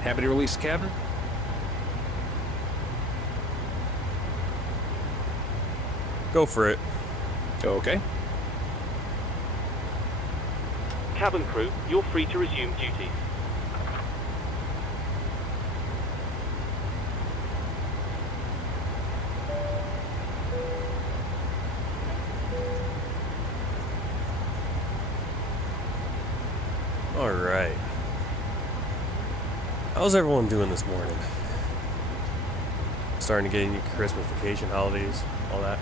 Happy to release the cabin? Go for it. Okay. Cabin crew, you're free to resume duties. Alright. How's everyone doing this morning? Starting to get into Christmas vacation, holidays, all that.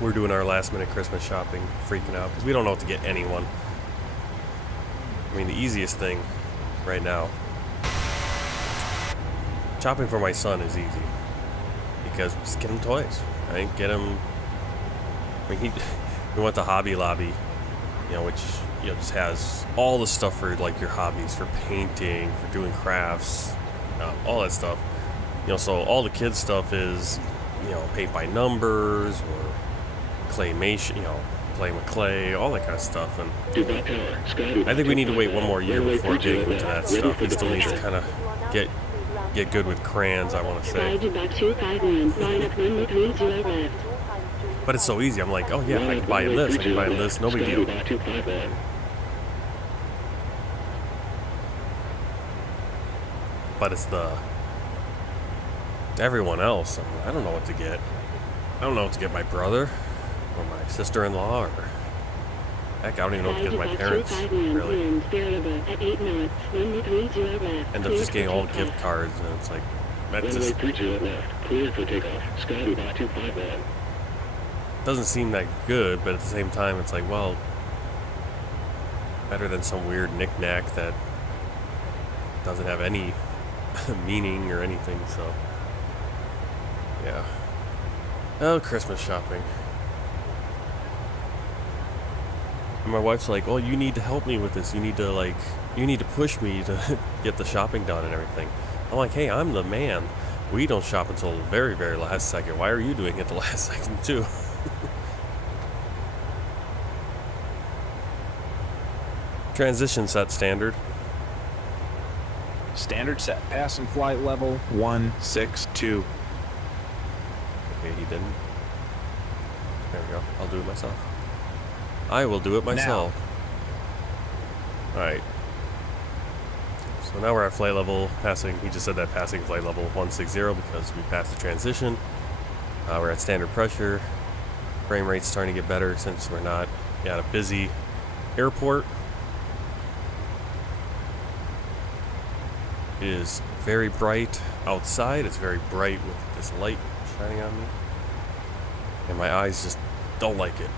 We're doing our last minute Christmas shopping, freaking out, because we don't know what to get anyone. I mean, the easiest thing right now, shopping for my son is easy. Because just get him toys, right? Get him, I mean, we went to Hobby Lobby, you know, which, you know, just has all the stuff for, like, your hobbies, for painting, for doing crafts, all that stuff. You know, so all the kids' stuff is, you know, paint by numbers, or claymation, you know, playing with clay, all that kind of stuff. And I think we need to wait one more year before getting into that stuff. He still needs to kind of get good with crayons, I want to say. But it's so easy. I'm like, oh yeah, I can buy him this, I can buy him this, no big deal. But it's the everyone else. I mean, I don't know what to get. I don't know what to get my brother or my sister-in-law, or heck, I don't even know what to get my parents, really. End up just getting all gift cards, and it's like, that just doesn't seem that good, but at the same time, it's like, well, better than some weird knick-knack that doesn't have any meaning or anything, so yeah. Oh, Christmas shopping. And my wife's like, oh, you need to help me with this. You need to push me to get the shopping done and everything. I'm like, hey, I'm the man. We don't shop until the very, very last second. Why are you doing it the last second, too? Transition set standard. Standard set. Passing flight level 162. Okay, he didn't. There we go. I'll do it myself. I will do it myself. Alright. So now we're at flight level passing. He just said that passing flight level 160 because we passed the transition. We're at standard pressure. Frame rate's starting to get better since we're not at a busy airport. It is very bright outside. It's very bright with this light shining on me. And my eyes just don't like it.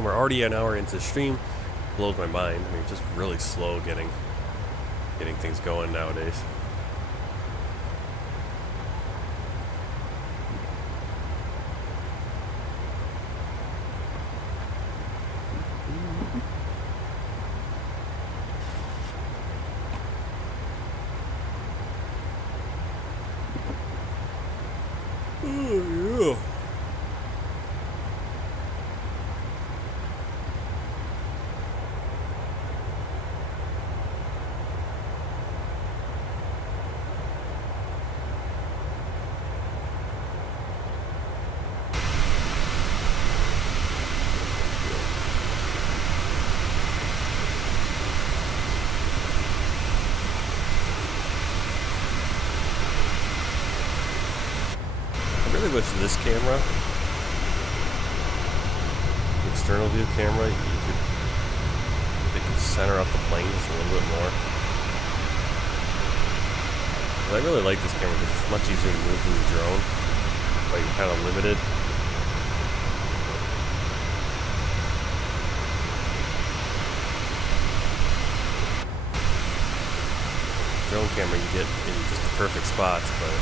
We're already an hour into the stream. Blows my mind. I mean, just really slow getting things going nowadays. Oh, yeah. I really wish this camera, the external view camera, they could center up the plane just a little bit more. But I really like this camera because it's much easier to move through the drone, but you're kind of limited. Drone camera you get in just the perfect spots, but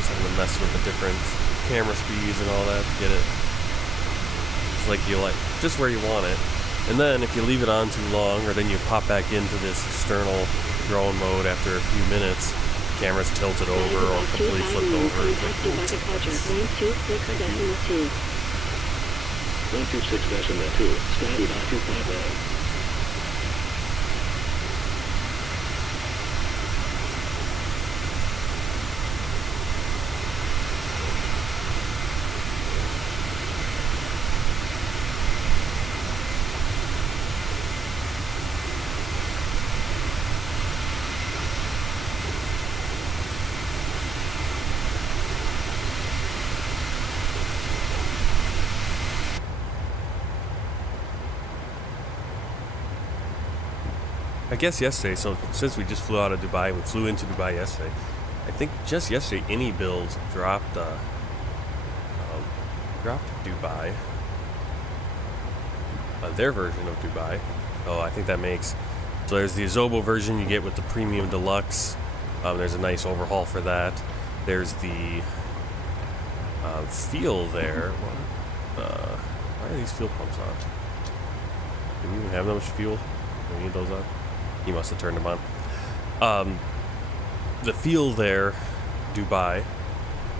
having to mess with the different camera speeds and all that to get it. It's like you like just where you want it. And then if you leave it on too long, or then you pop back into this external drone mode after a few minutes, the camera's tilted over or completely flipped over. It's like, 126.2, sky without 250. I guess yesterday, so since we just flew out of Dubai, we flew into Dubai yesterday, I think just yesterday, Any Builds dropped Dubai, their version of Dubai. Oh, I think that makes, so there's the Azobo version you get with the Premium Deluxe. There's a nice overhaul for that. There's the fuel there. Why are these fuel pumps on? Do we even have that much fuel? Do we need those on? He must have turned them on. The fuel there, Dubai,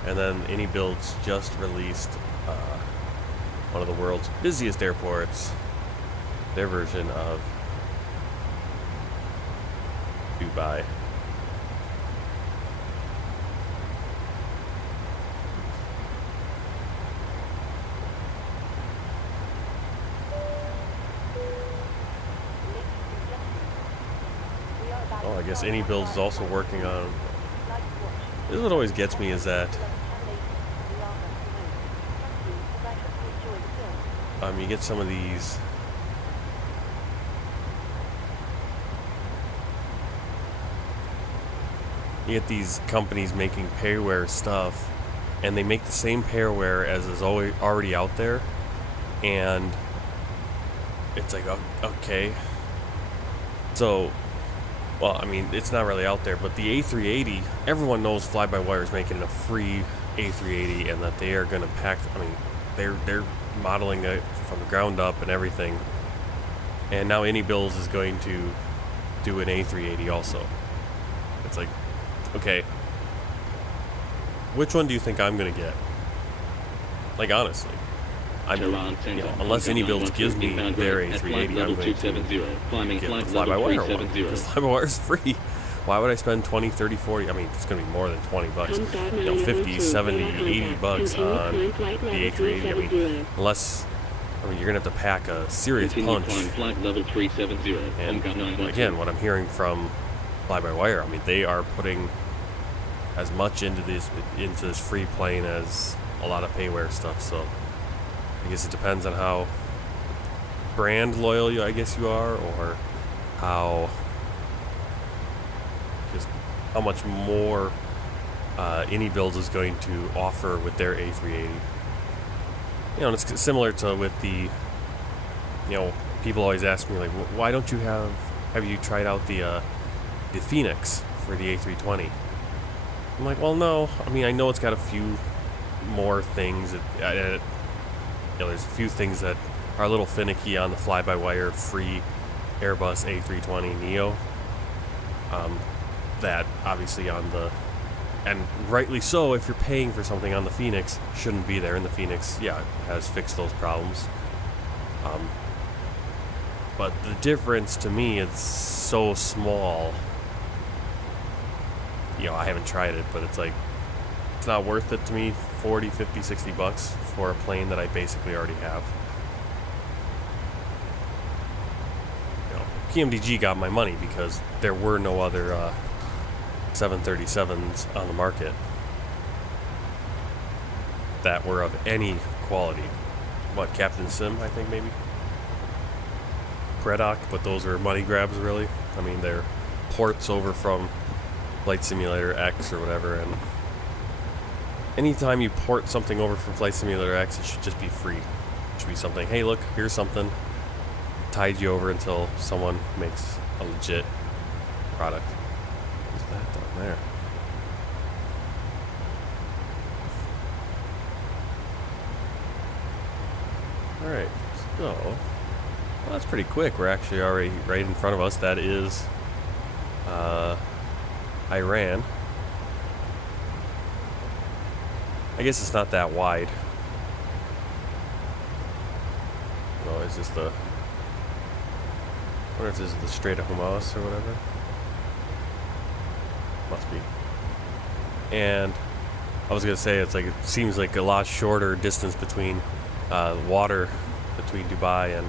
and then Any Builds just released one of the world's busiest airports, their version of Dubai. Oh, I guess Any Builds is also working on. This is what always gets me is that you get some of these. You get these companies making pairware stuff, and they make the same pairware as is already out there, and it's like, okay. So, well, I mean, it's not really out there, but the A380, everyone knows Fly-by-Wire is making a free A380, and that they are going to pack. I mean, they're modeling it from the ground up and everything, and now Any Builds is going to do an A380 also. It's like, okay, which one do you think I'm gonna get? Like, honestly, unless Any Builds gives me their A380, I'm going to get the Fly-by-Wire one, because Fly-by-Wire is free. Why would I spend 20, 30, 40, I mean, it's going to be more than 20 bucks, 50, 70, 80 bucks on the A380, I mean, unless, you're going to have to pack a serious punch. And again, what I'm hearing from Fly-by-Wire, I mean, they are putting as much into this free plane as a lot of payware stuff, so I guess it depends on how brand loyal you are, or how much more Any Builds is going to offer with their A380. And it's similar to with the, people always ask me, like, why don't you have you tried out the Phoenix for the A320? I'm like, well, no. I mean, I know it's got a few more things. There's a few things that are a little finicky on the fly-by-wire free Airbus A320 Neo. That obviously on the, and rightly so, if you're paying for something on the Phoenix, shouldn't be there. And the Phoenix, has fixed those problems. But the difference to me is so small. I haven't tried it, but it's like, it's not worth it to me, 40, 50, 60 bucks for a plane that I basically already have. PMDG got my money because there were no other 737s on the market that were of any quality. Captain Sim, I think, maybe? Predoc, but those are money grabs, really. I mean, they're ports over from Flight Simulator X or whatever, and anytime you port something over from Flight Simulator X, it should just be free. It should be something, hey, look, here's something, tide you over until someone makes a legit product. What's that down there? Alright, so, well, that's pretty quick. We're actually already right in front of us. That is Iran. I guess it's not that wide. is this the... I wonder if this is the Strait of Hormuz or whatever. Must be. And I was gonna say, it's like, it seems like a lot shorter distance between water between Dubai and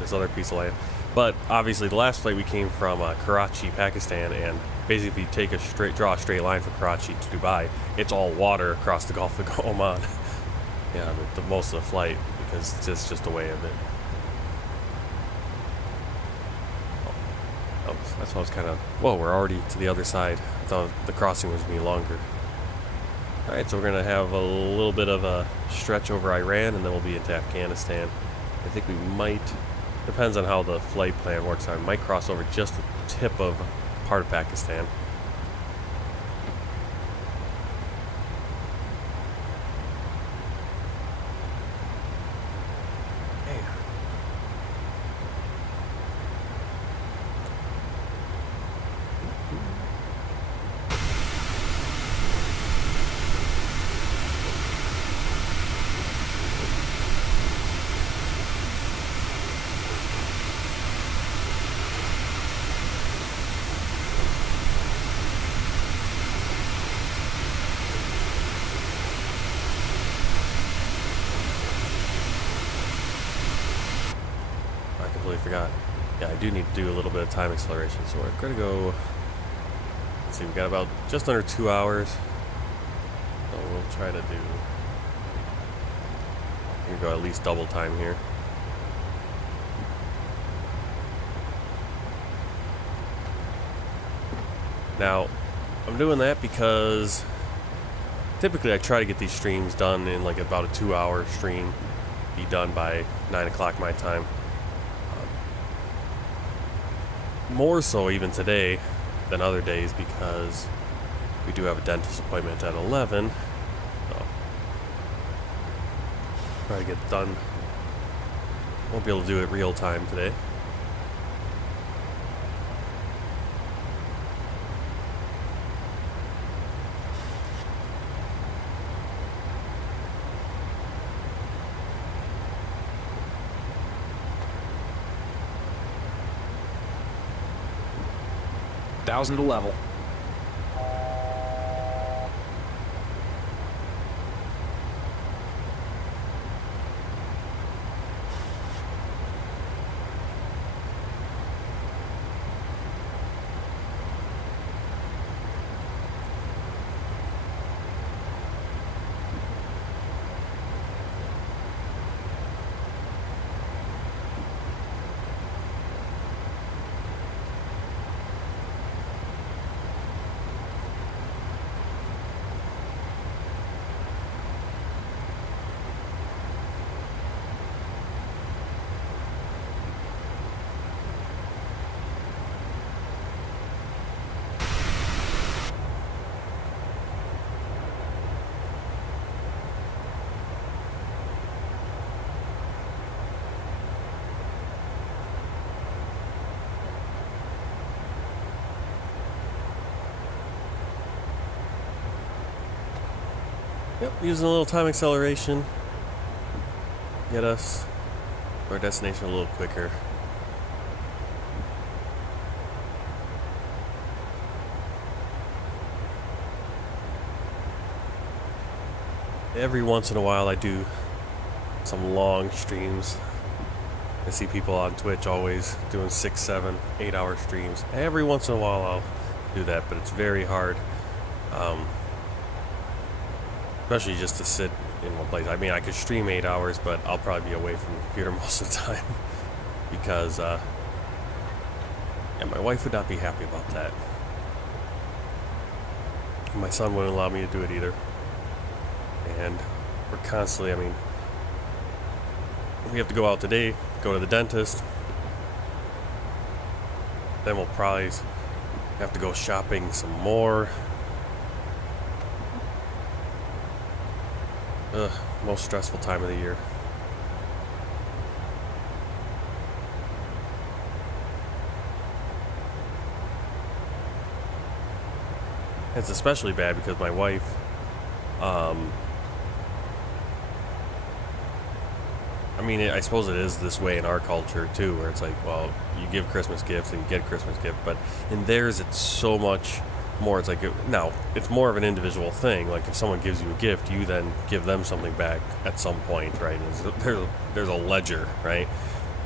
this other piece of land. But obviously the last flight we came from Karachi, Pakistan, and basically if you draw a straight line from Karachi to Dubai, it's all water across the Gulf of Oman. Yeah, the most of the flight, because it's just the way of it. Oh, that's why I was kind of... Whoa, we're already to the other side. I thought the crossing was going to be longer. Alright, so we're going to have a little bit of a stretch over Iran, and then we'll be into Afghanistan. I think we might, depends on how the flight plan works out, we might cross over just the tip of part of Pakistan. Forgot. Yeah, I do need to do a little bit of time acceleration, so we're gonna go. Let's see, we got about just under 2 hours. So we'll try to do. We're gonna go at least double time here. Now, I'm doing that because typically I try to get these streams done in like about a 2-hour stream, be done by 9 o'clock my time. More so even today than other days because we do have a dentist appointment at 11. So try to get done. Won't be able to do it real time today. Thousand to level. Yep, using a little time acceleration. Get us to our destination a little quicker. Every once in a while I do some long streams. I see people on Twitch always doing 6, 7, 8 hour streams. Every once in a while I'll do that, but it's very hard. Especially just to sit in one place. I mean, I could stream 8 hours, but I'll probably be away from the computer most of the time because, yeah, my wife would not be happy about that. My son wouldn't allow me to do it either. And we're constantly, I mean, we have to go out today, go to the dentist. Then we'll probably have to go shopping some more. Most stressful time of the year. It's especially bad because my wife, I mean, I suppose it is this way in our culture too, where it's like, well, you give Christmas gifts and you get a Christmas gift, but in theirs it's so much more. It's like, now it's more of an individual thing. Like if someone gives you a gift, you then give them something back at some point, right? There's a ledger, right?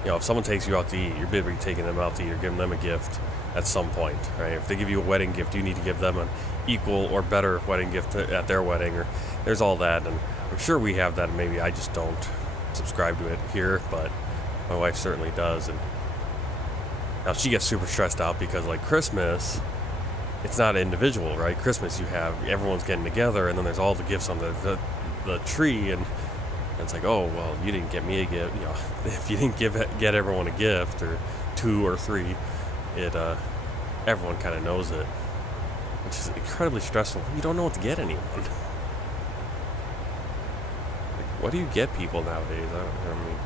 You know, if someone takes you out to eat, you're basically taking them out to eat or giving them a gift at some point, right? If they give you a wedding gift, you need to give them an equal or better wedding gift at their wedding, or there's all that. And I'm sure we have that, and maybe I just don't subscribe to it here, but my wife certainly does. And now she gets super stressed out because, like, Christmas, it's not individual, right? Christmas, you have everyone's getting together, and then there's all the gifts on the tree, and it's like, oh, well, you didn't get me a gift. You know, if you didn't get everyone a gift or 2 or 3, everyone kind of knows it, which is incredibly stressful. You don't know what to get anyone. What do you get people nowadays? I mean,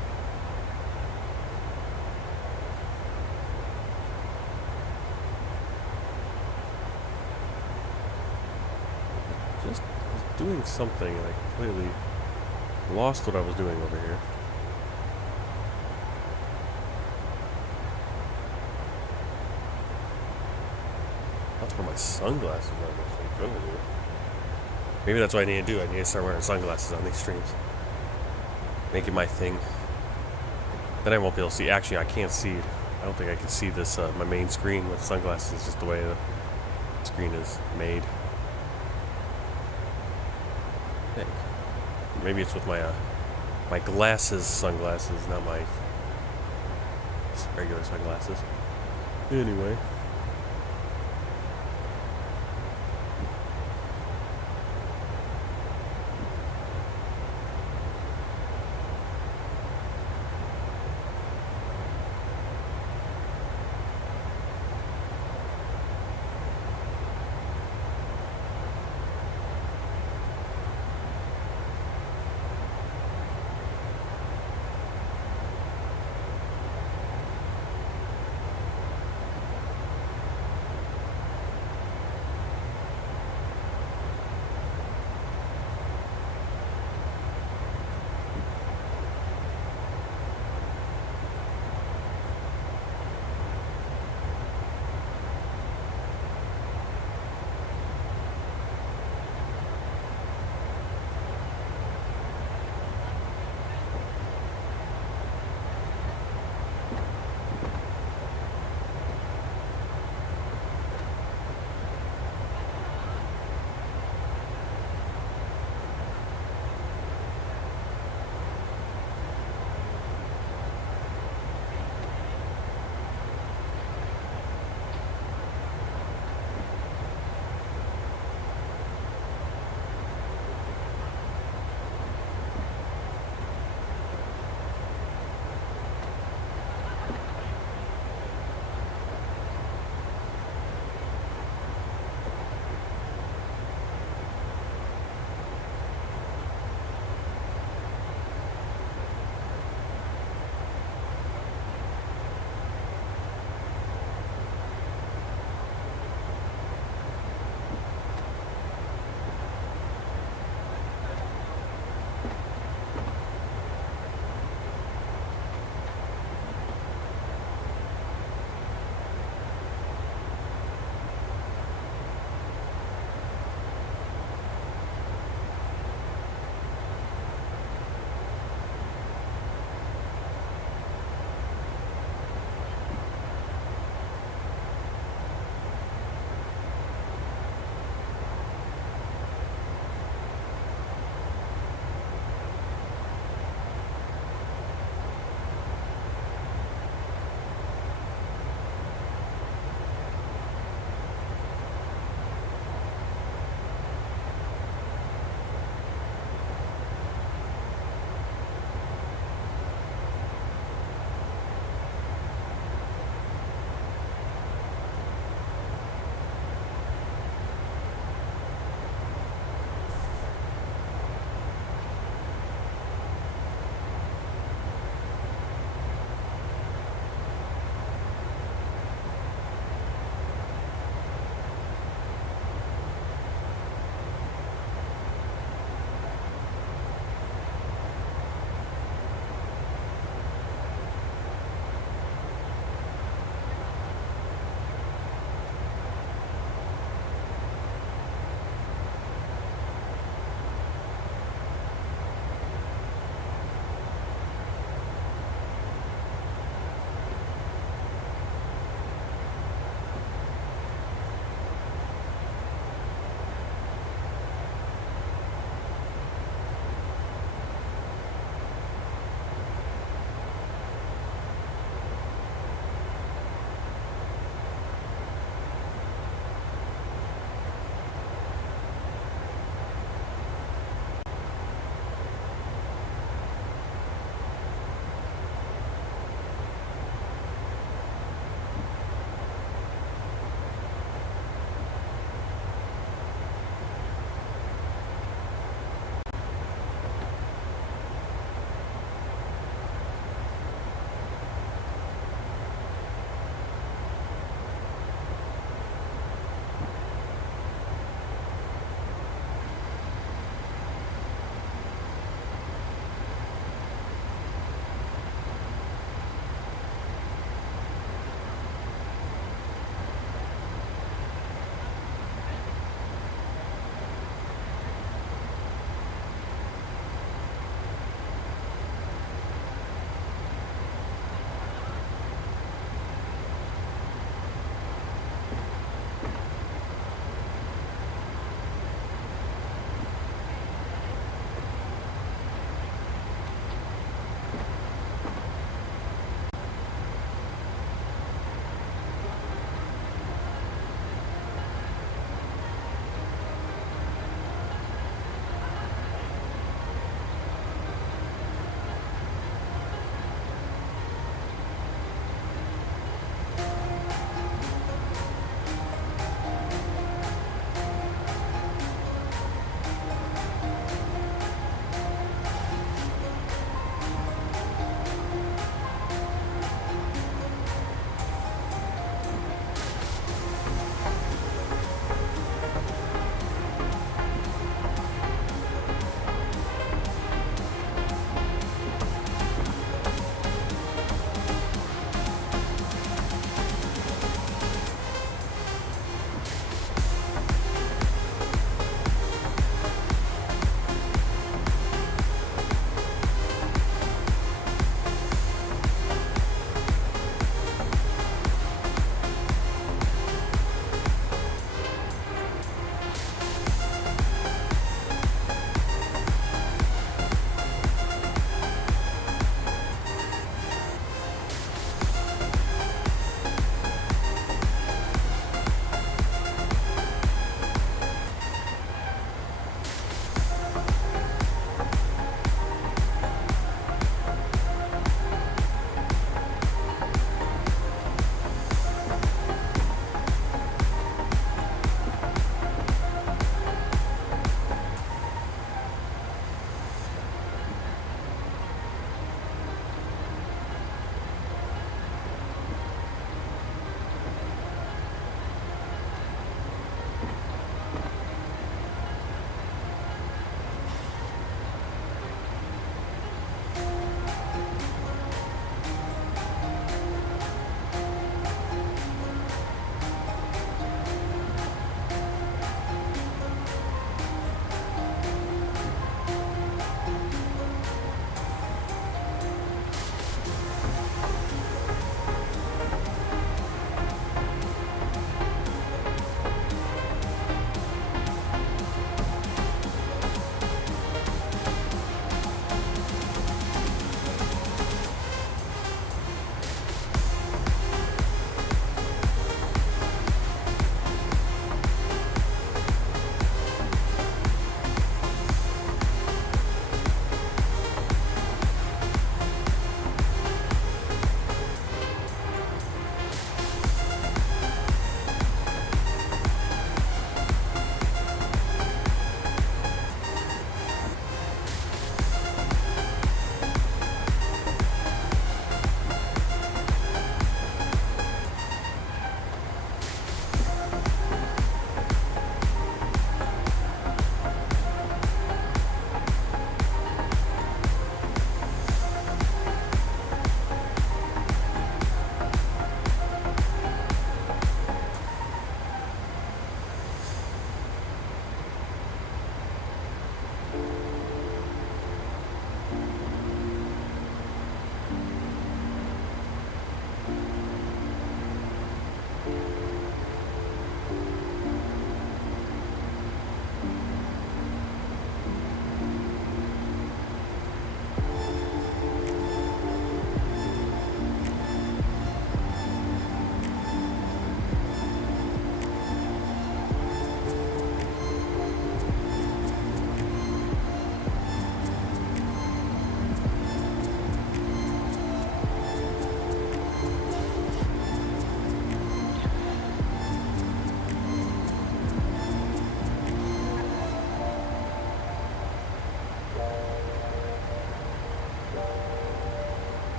just was doing something and I completely lost what I was doing over here. That's where my sunglasses are. Maybe that's what I need to do. I need to start wearing sunglasses on these streams. Make it my thing. Then I won't be able to see. Actually, I can't see. I don't think I can see this, my main screen with sunglasses, just the way the screen is made. I think. Maybe it's with my my glasses, sunglasses, not my regular sunglasses. Anyway.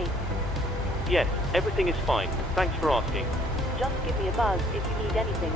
okay? Yes, everything is fine. Thanks for asking. Just give me a buzz if you need anything.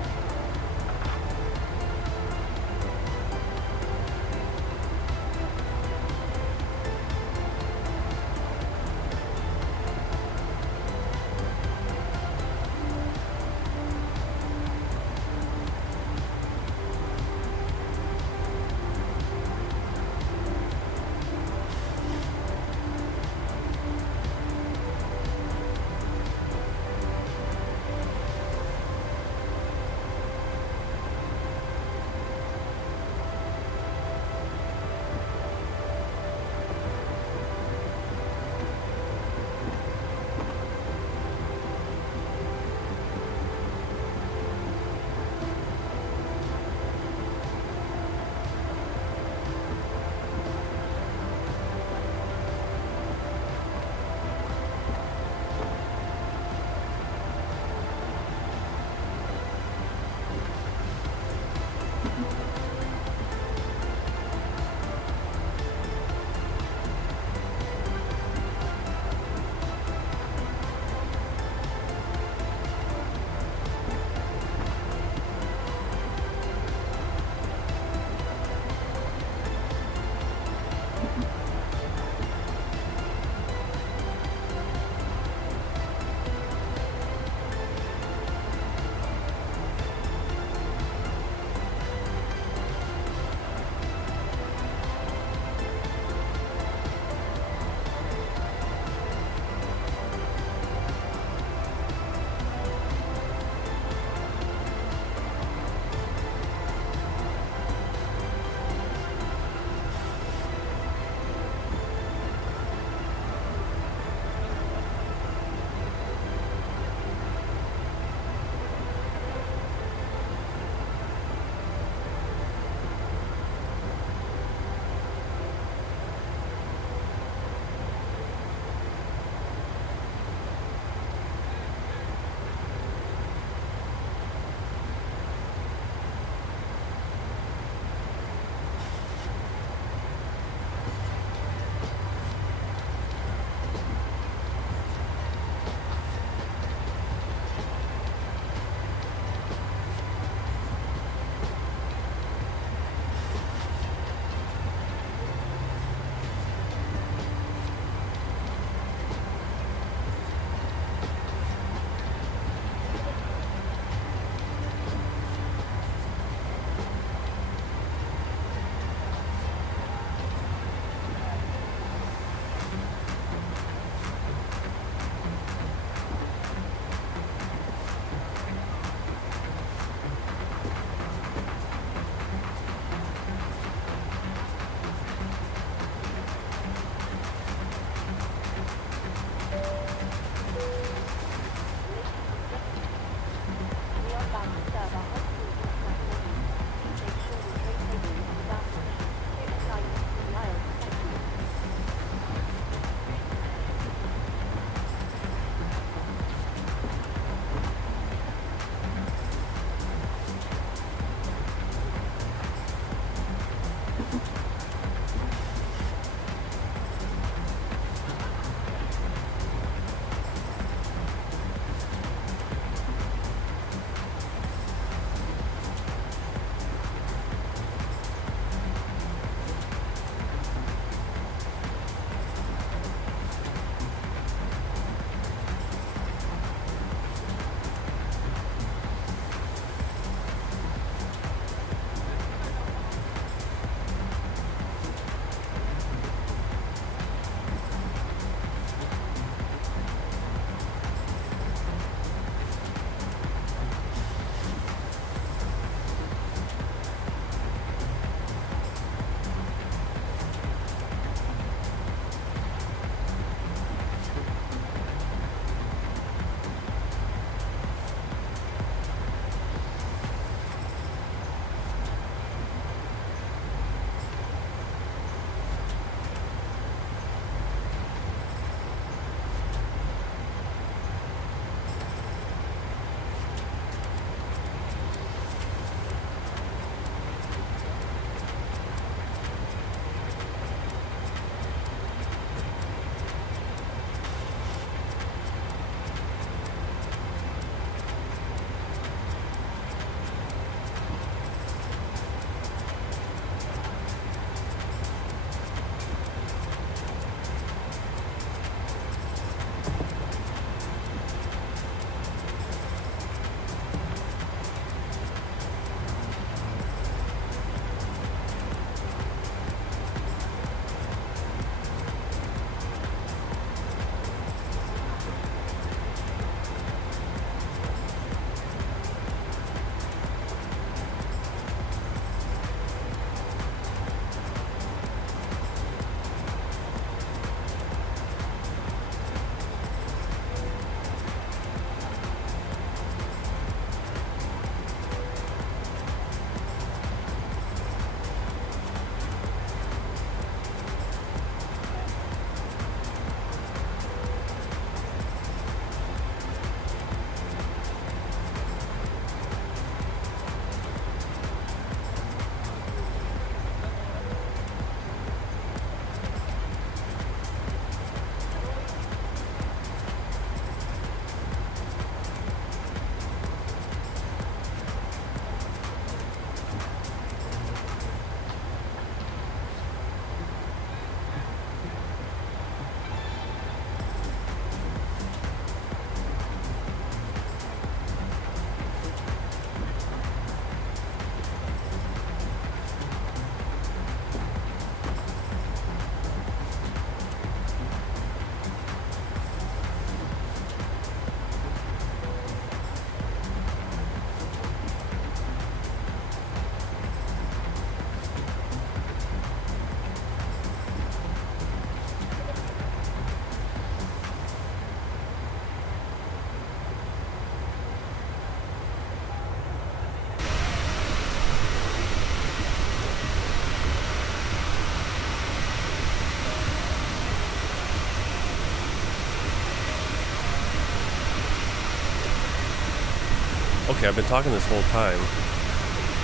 Okay, I've been talking this whole time,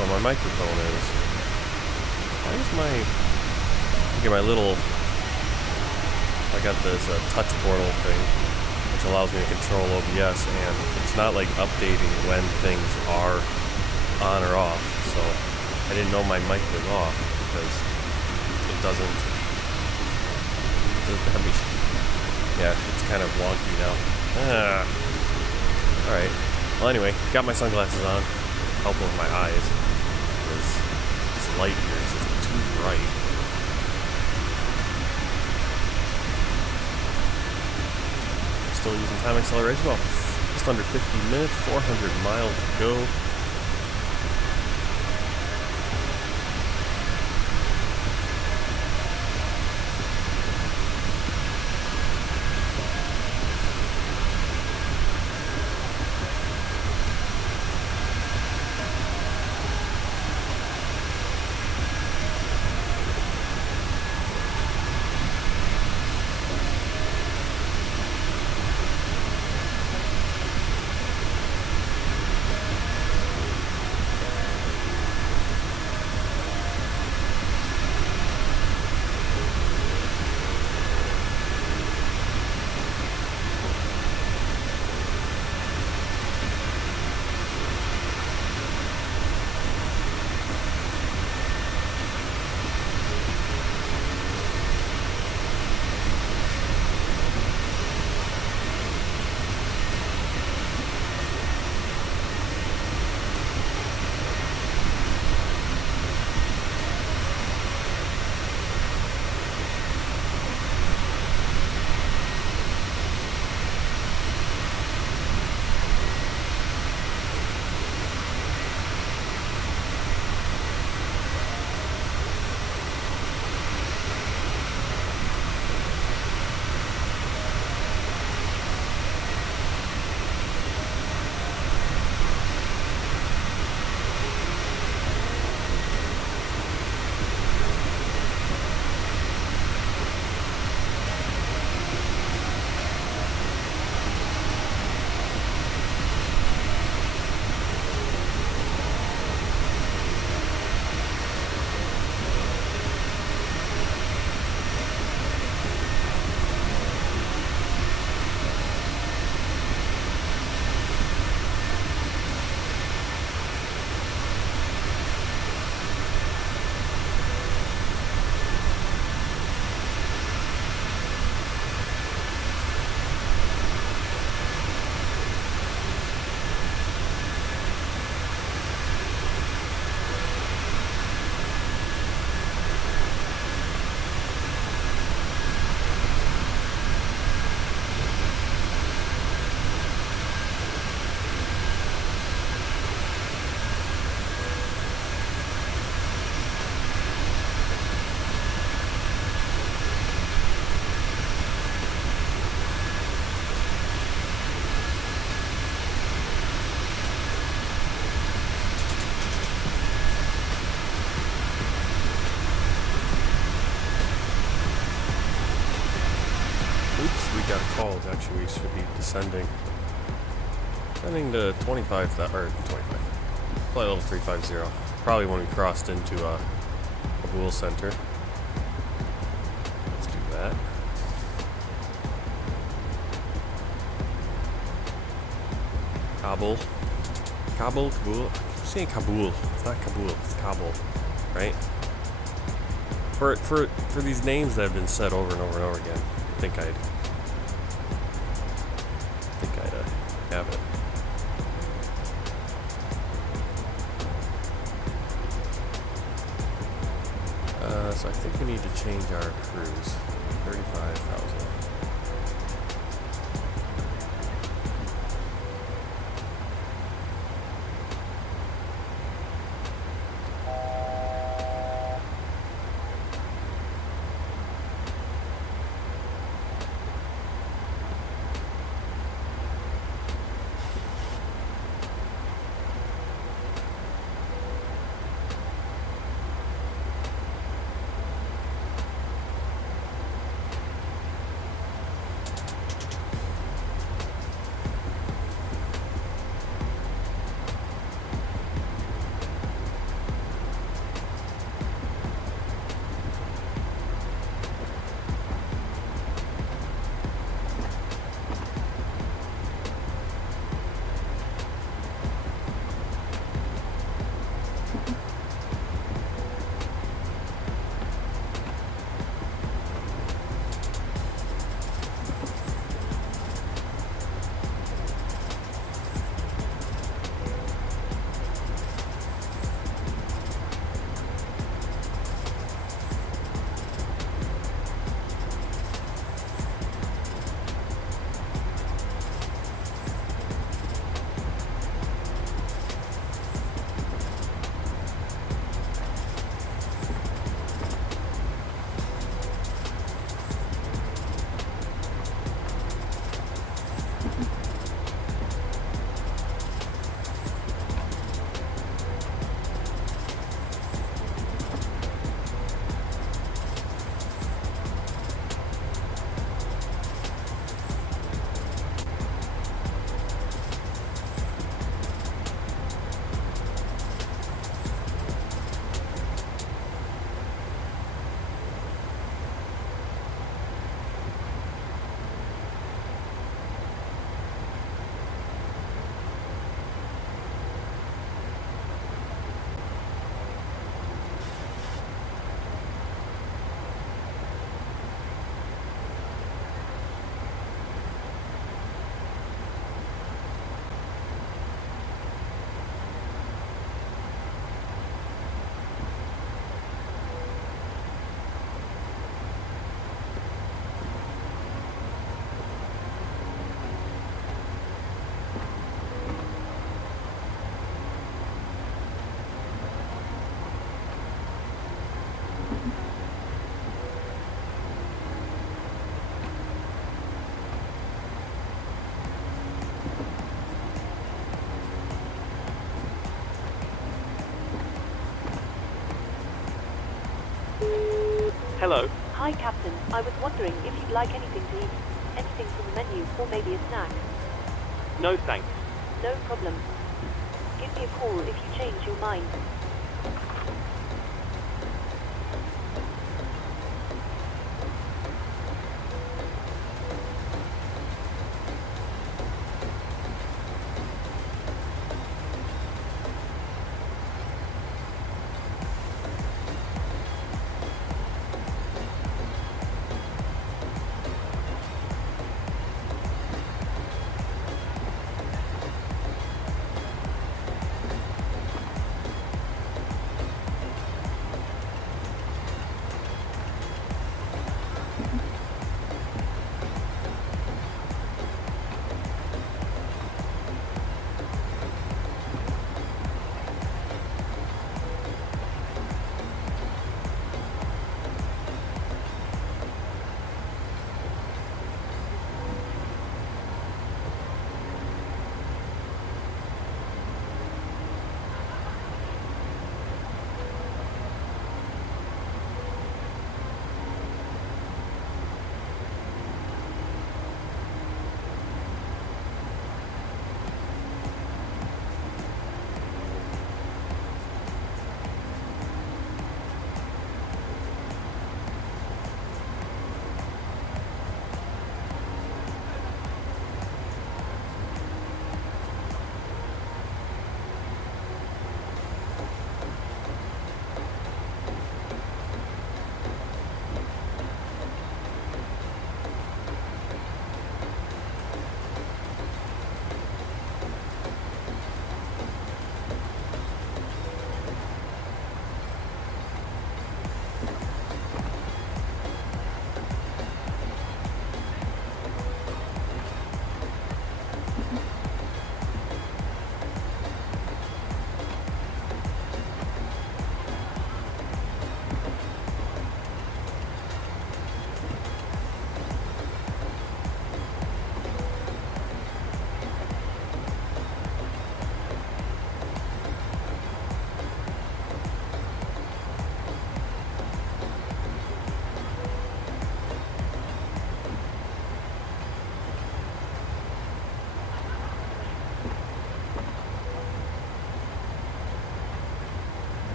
but my microphone is... Why is my... Okay, my little... I got this touch portal thing, which allows me to control OBS, and it's not like updating when things are on or off, so I didn't know my mic was off, because it doesn't have me... Yeah, it's kind of wonky now. Alright. Well, anyway, got my sunglasses on. Helping with my eyes. Because this light here is just too bright. Still using time acceleration. Well, just under 50 minutes, 400 miles to go. Got a call. Actually, we should be descending. Descending to 25, or 25. Probably level 350. Probably when we crossed into Kabul Center. Let's do that. Kabul. Kabul. I'm saying Kabul. It's not Kabul. It's Kabul, right? For these names that have been said over and over and over again, I think I'd have it. So I think we need to change our cruise. 35,000. Hello. Hi, Captain. I was wondering if you'd like anything to eat. Anything from the menu, or maybe a snack. No thanks. No problem. Give me a call if you change your mind.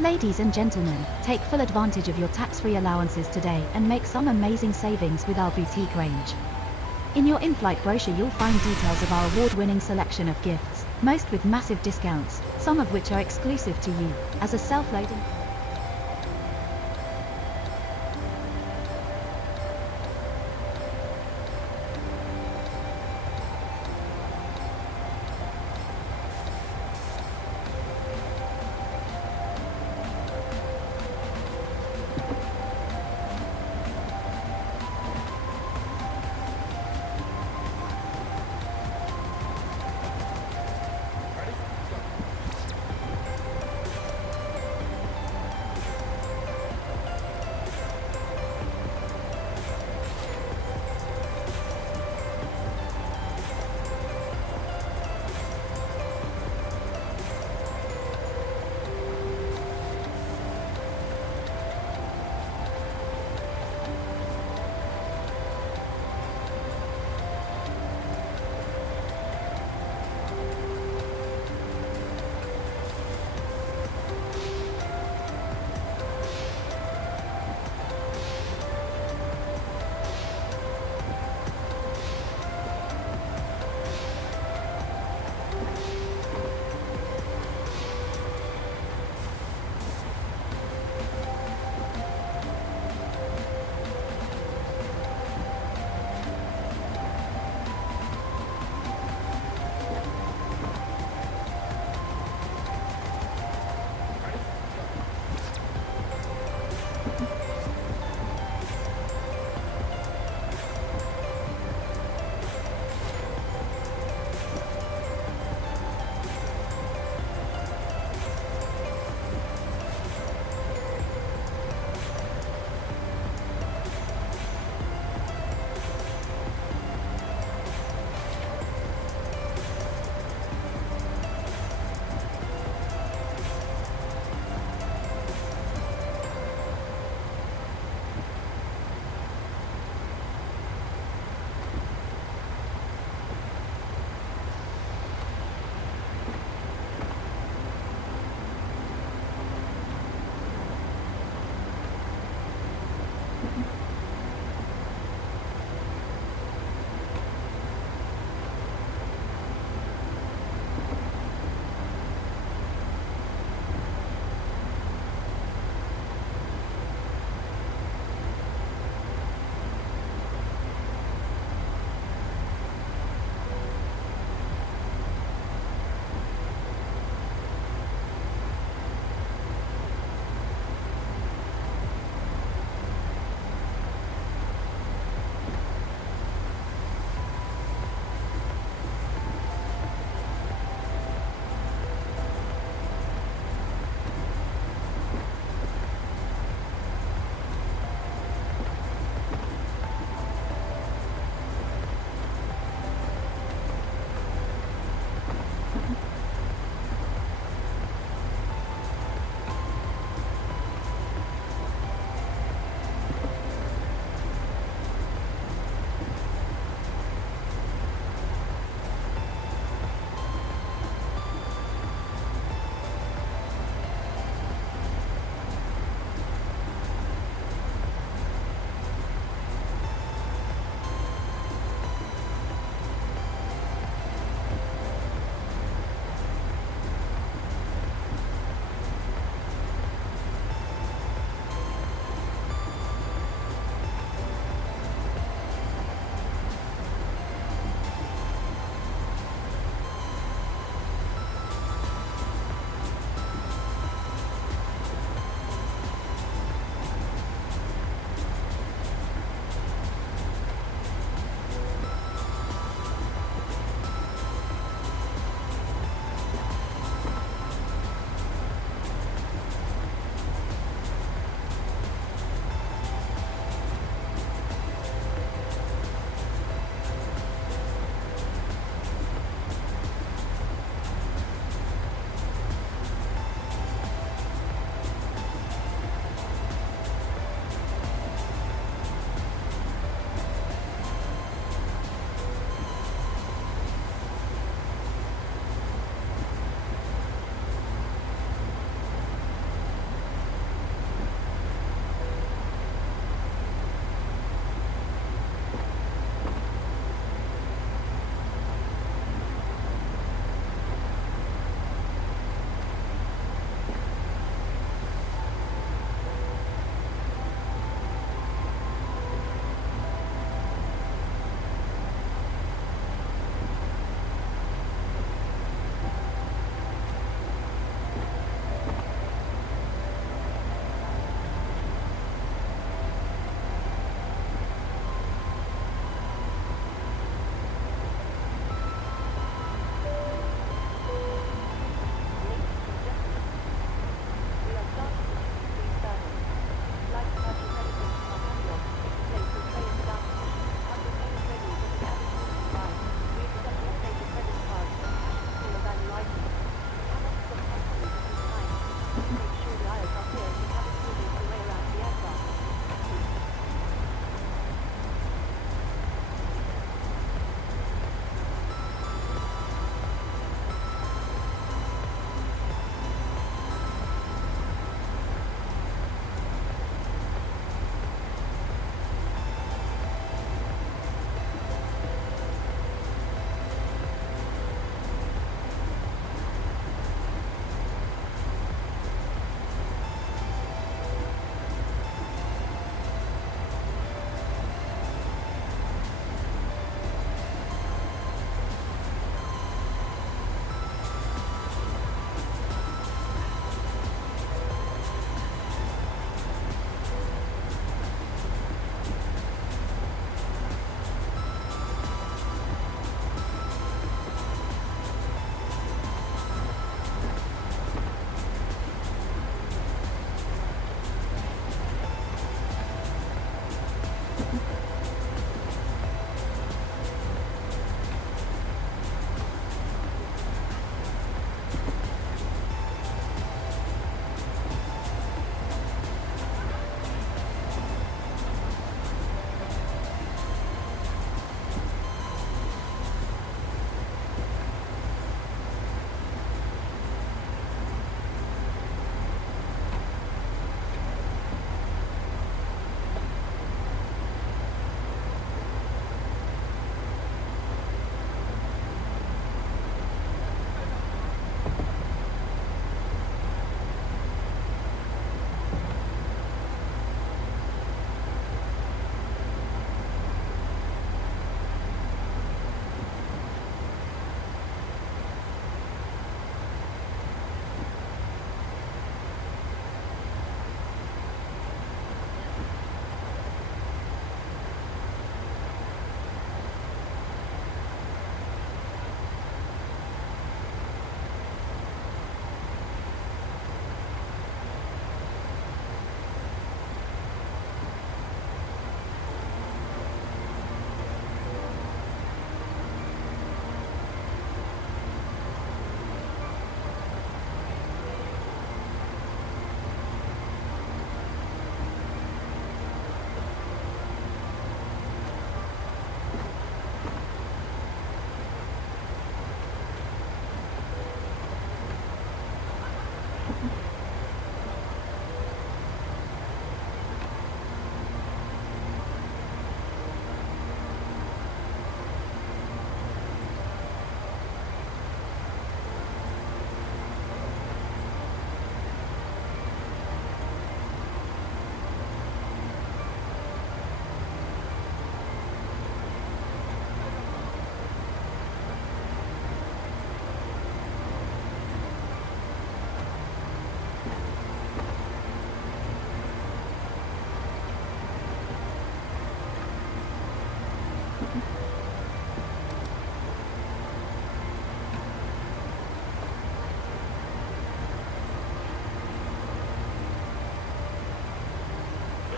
Ladies and gentlemen, take full advantage of your tax-free allowances today and make some amazing savings with our boutique range. In your in-flight brochure you'll find details of our award-winning selection of gifts, most with massive discounts, some of which are exclusive to you, as a self-loading.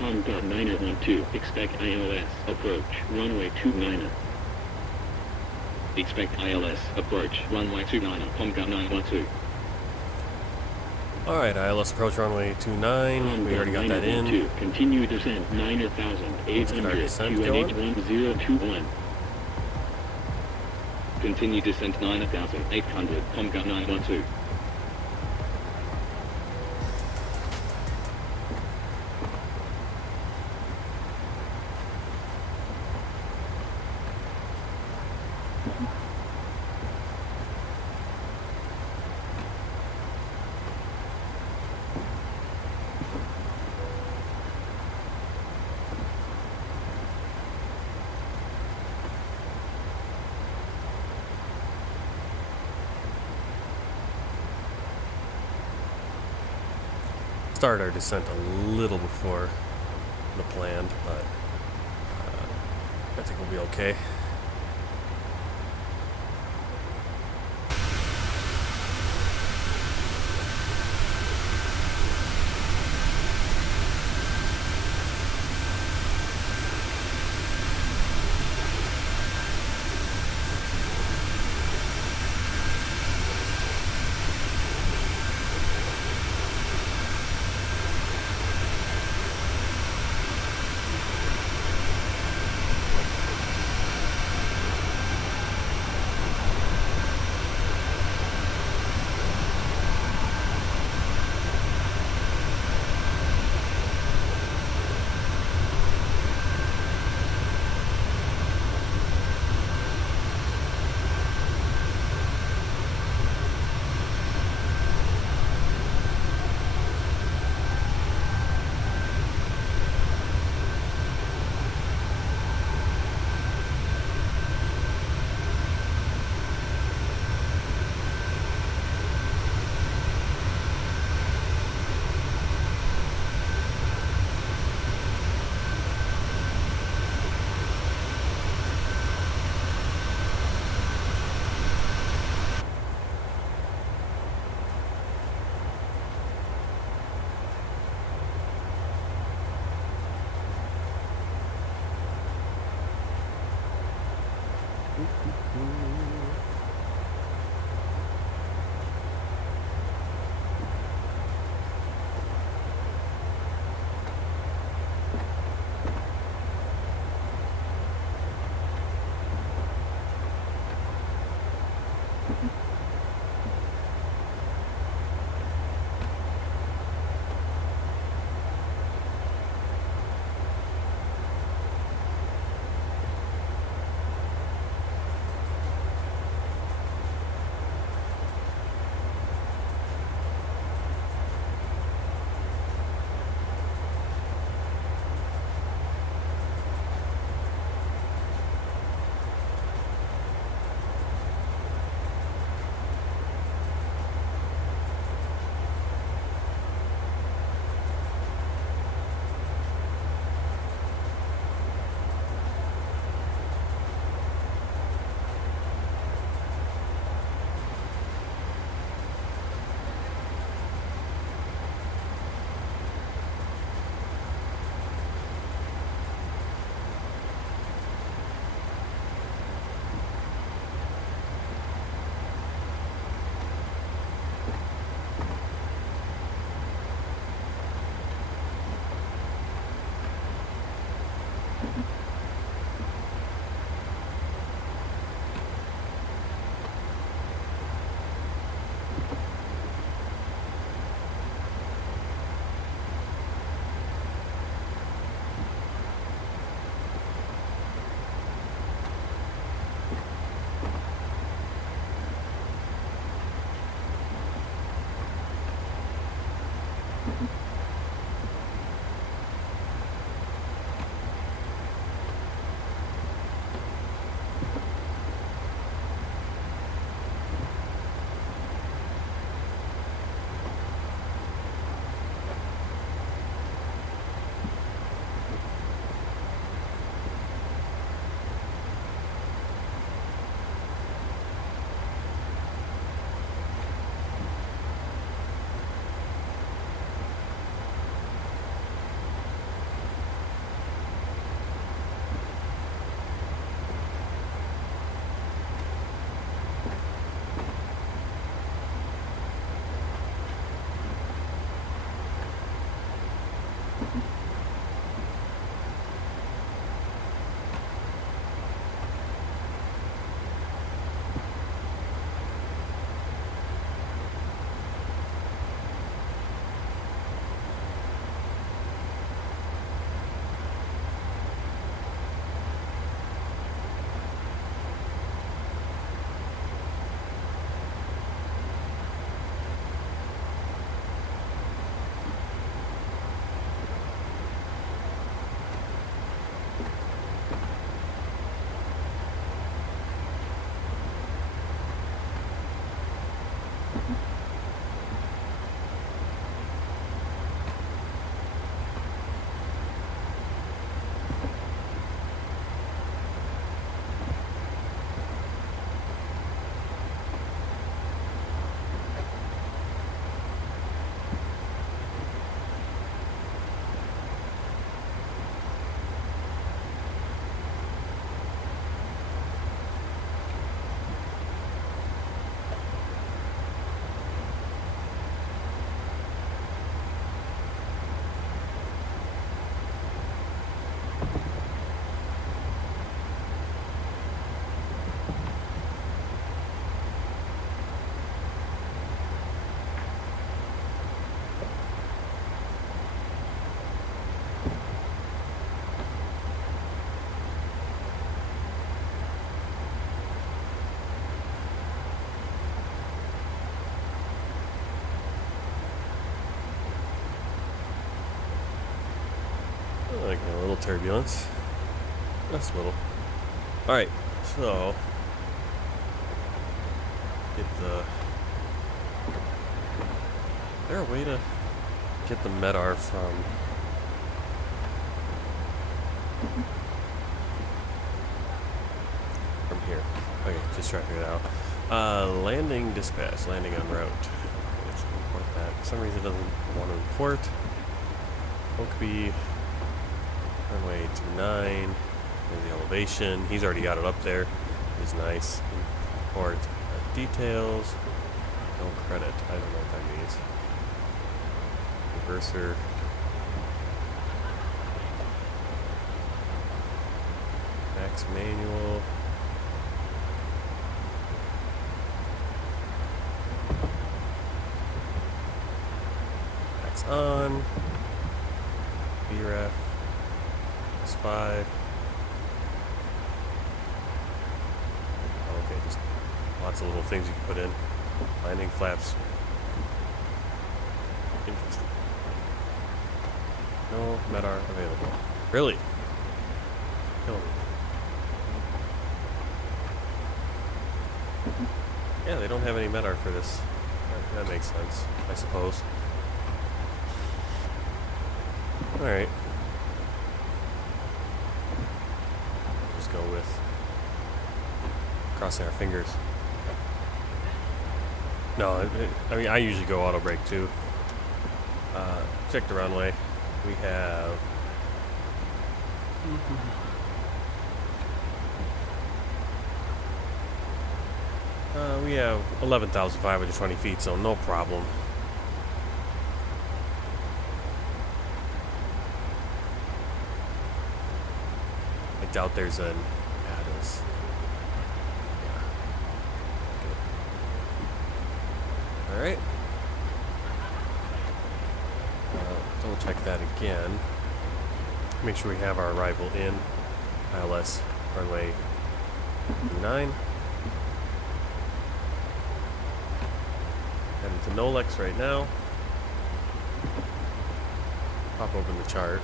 Com.912, expect ILS, approach, runway 29. Expect ILS, approach, runway 29, Com.912. Alright, ILS approach runway 29. We already got that in. Continue descent 9,800, QNH1021. Continue descent 9,800, Com.912. Started our descent a little before the plan, but I think we'll be okay. Like a little turbulence. Just a little. Alright, so get the. Is there a way to get the MEDAR from here? Okay, just try to figure it out. Landing dispatch, landing en route. Let's import that. For some reason it doesn't want to import. OAKB, runway 29. There's the elevation. He's already got it up there. is nice. Import details. No credit. I don't know what that means. Reverser. Max manual. Max on. VREF. S5. Okay, just lots of little things you can put in. Landing flaps. Interesting. No MEDAR available. Really? Kill me. Yeah, they don't have any MEDAR for this. That makes sense, I suppose. Alright. Just go with crossing our fingers. No, I mean, I usually go auto brake too. Check the runway. We have... we have 11,520 feet, so no problem. I doubt there's an ATIS. Alright. Double check that again. Make sure we have our arrival in ILS runway 9. Heading to Nolex right now. Pop open the chart.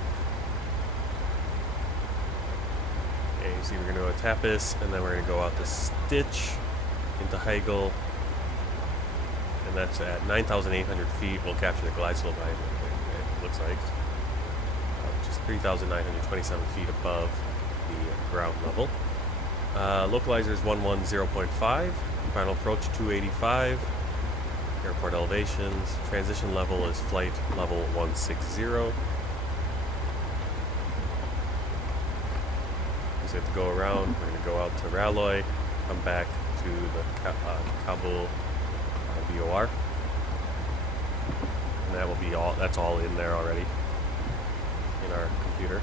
Okay, you see we're going to go to Tapis, and then we're going to go out to Stitch, into Heigl, and that's at 9,800 feet. We'll capture the glide slope, it looks like, which is 3,927 feet above the ground level. Localizer is 110.5, final approach 285. Airport elevations. Transition level is flight level 160. We have to go around. We're going to go out to Ralloy, come back to the Kabul VOR, and that will be all. That's all in there already in our computer.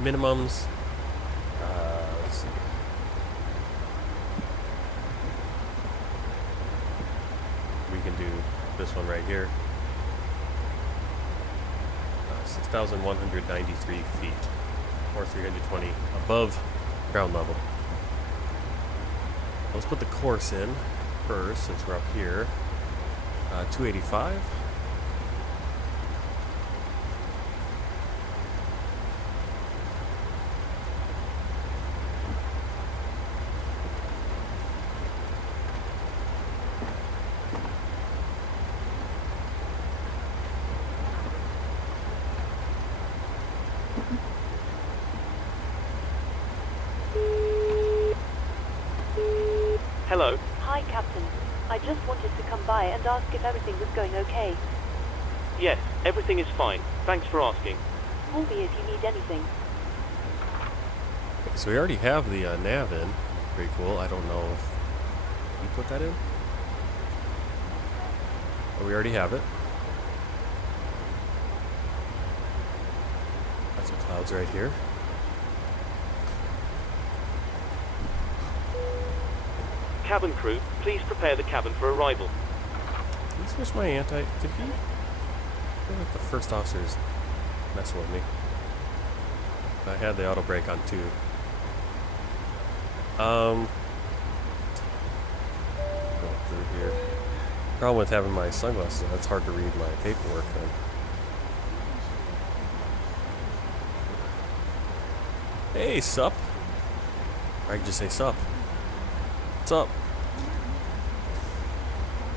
Minimums. Let's see. We can do this one right here. 6,193 feet, or 320 above ground level. Let's put the course in first, since we're up here. 285. Hello. Hi, Captain. I just wanted to come by and ask if everything was going okay. Yes, everything is fine. Thanks for asking. Call me if you need anything. Okay, so we already have the nav in. Pretty cool. I don't know if you put that in. But we already have it. That's the clouds right here. Cabin crew, please prepare the cabin for arrival. Did he switch my anti? Did he? I feel like the first officer's messing with me. I had the auto brake on too. Go through here. Problem with having my sunglasses on, it's hard to read my paperwork then. Hey, sup? Or I can just say sup. What's up?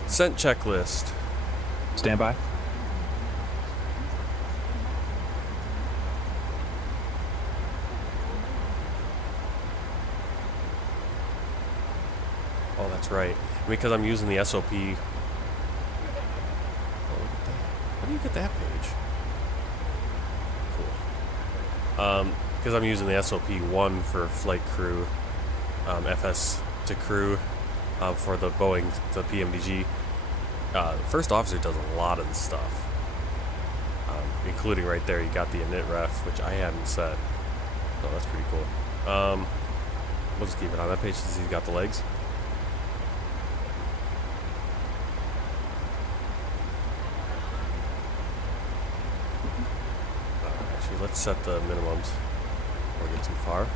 Sent checklist. Stand by. Oh, that's right. Because I'm using the SOP. Oh, look at that. How do you get that page? Cool. Because I'm using the SOP 1 for flight crew. FS to crew for the Boeing, the PMDG. First officer does a lot of the stuff, including right there. You got the init ref, which I hadn't set, so that's pretty cool. We'll just keep it on that page since he's got the legs. Actually, let's set the minimums before we get too far.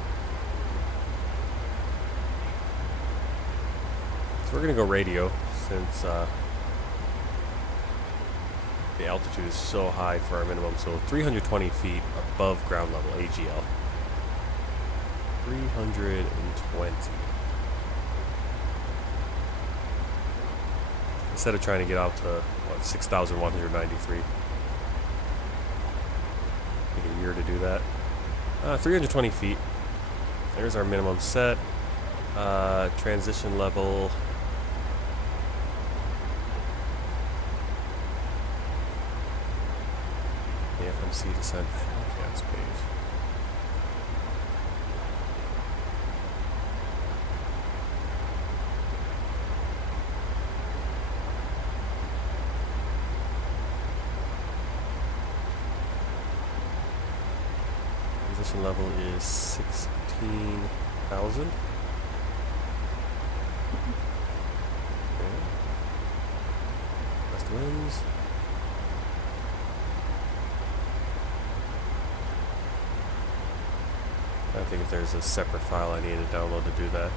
So we're gonna go radio since the altitude is so high for our minimum. So 320 feet above ground level, AGL. 320. Instead of trying to get out to, what, 6,193. Take a year to do that. 320 feet. There's our minimum set. Transition level. The FMC descent forecast page. Transition level is 16,000. Okay. West winds. I think if there's a separate file I need to download to do that.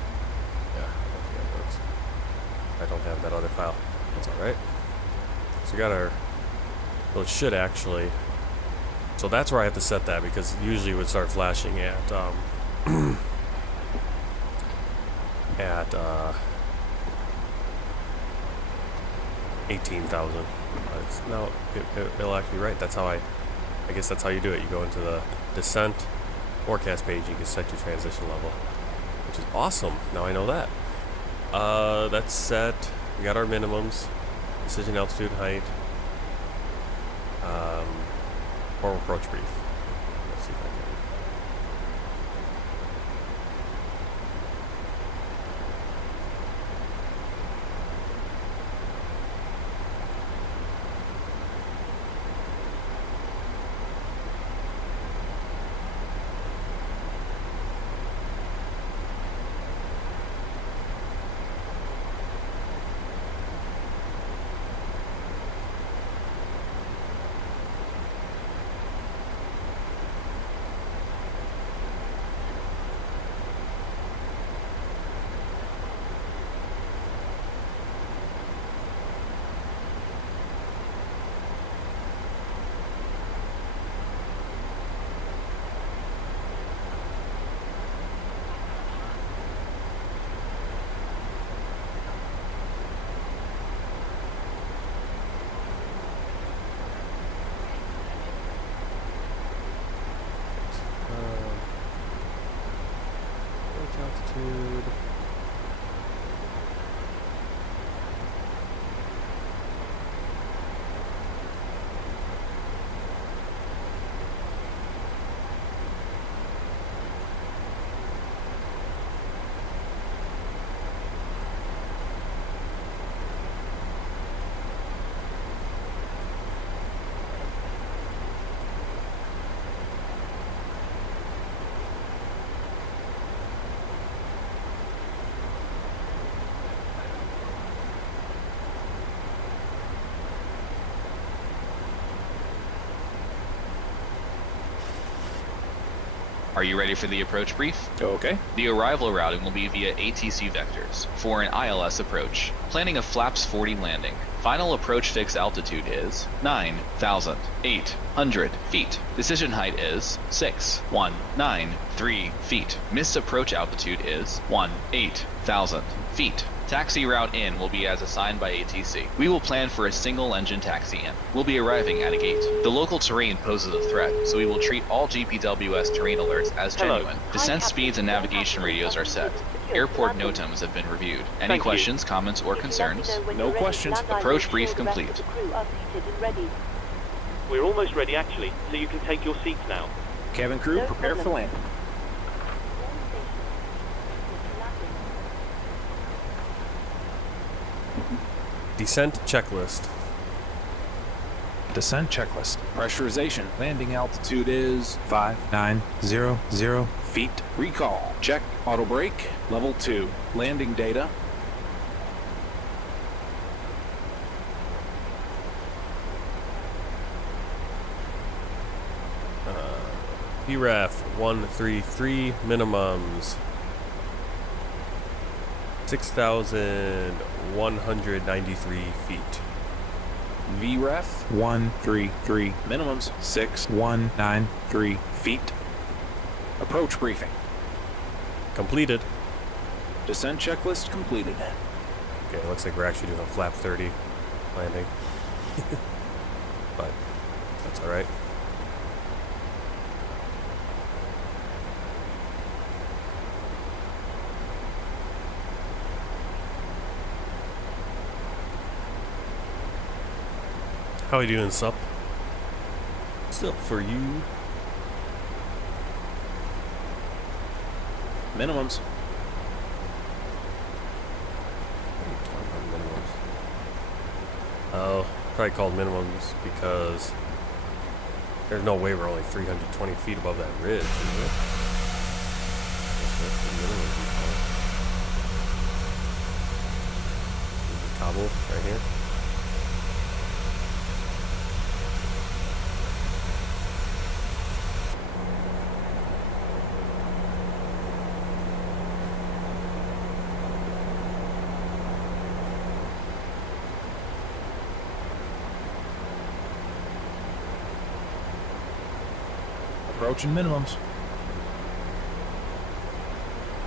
Yeah, I don't think that works. I don't have that other file. That's alright. So we got our... Well, it should actually... So that's where I have to set that, because usually it would start flashing at 18,000. No, it'll actually be right. That's how I guess that's how you do it. You go into the descent forecast page, you can set your transition level, which is awesome. Now I know that. That's set. We got our minimums, decision altitude, height, formal approach brief. Let's see if I can. Altitude. Are you ready for the approach brief? Okay. The arrival routing will be via ATC vectors for an ILS approach. Planning a flaps 40 landing. Final approach fixed altitude is 9,800 feet. Decision height is 6,193 feet. Missed approach altitude is 18,000 feet. Taxi route in will be as assigned by ATC. We will plan for a single engine taxi in. We'll be arriving at a gate. The local terrain poses a threat, so we will treat all GPWS terrain alerts as genuine. Descent speeds and navigation radios are set. Airport NOTAMs have been reviewed. Any questions, comments, or concerns? No questions. Approach brief complete. We're almost ready actually, so you can take your seats now. Cabin crew, prepare for landing. Descent checklist. Descent checklist. Pressurization. Landing altitude is 5900 feet. Recall. Check. Auto brake. Level 2. Landing data. BRAF 133 minimums. 6,193 feet. VREF 133 minimums 6193 feet. Approach briefing. Completed. Descent checklist completed. Okay, looks like we're actually doing a flap 30 landing. But that's alright. How we doing, sup? Sup for you? Minimums. What are you talking about, minimums? Oh, probably called minimums because there's no way we're only 320 feet above that ridge, is it? That's the minimums we call it. Kabul, right here. Approaching minimums.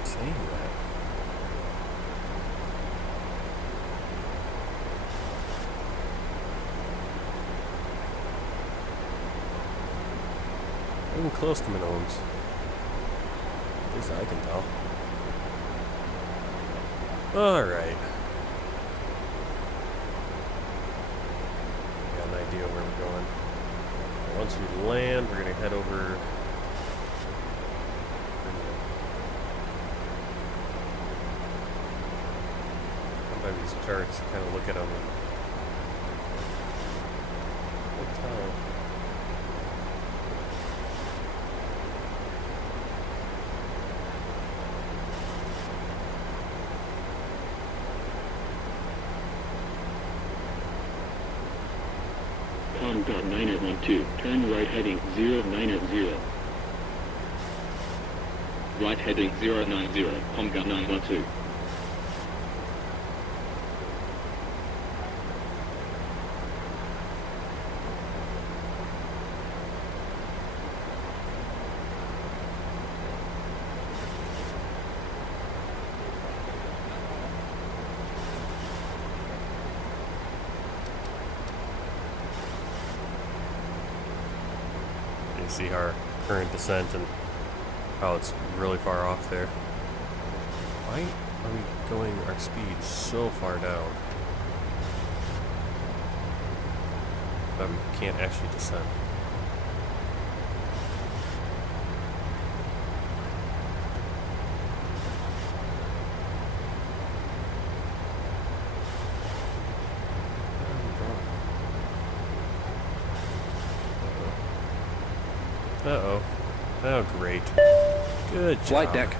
Saying that. Even close to minimums. At least I can tell. Alright. Got an idea where we're going. Once we land, we're going to head over. Come by these charts, kind of look at them. What time? Com.912, turn right heading 090. Right heading 090, Comgat 912. See our current descent and how it's really far off there. Why are we going our speed so far down that we can't actually descend? Uh-oh. Oh, great. Good job. Flight deck.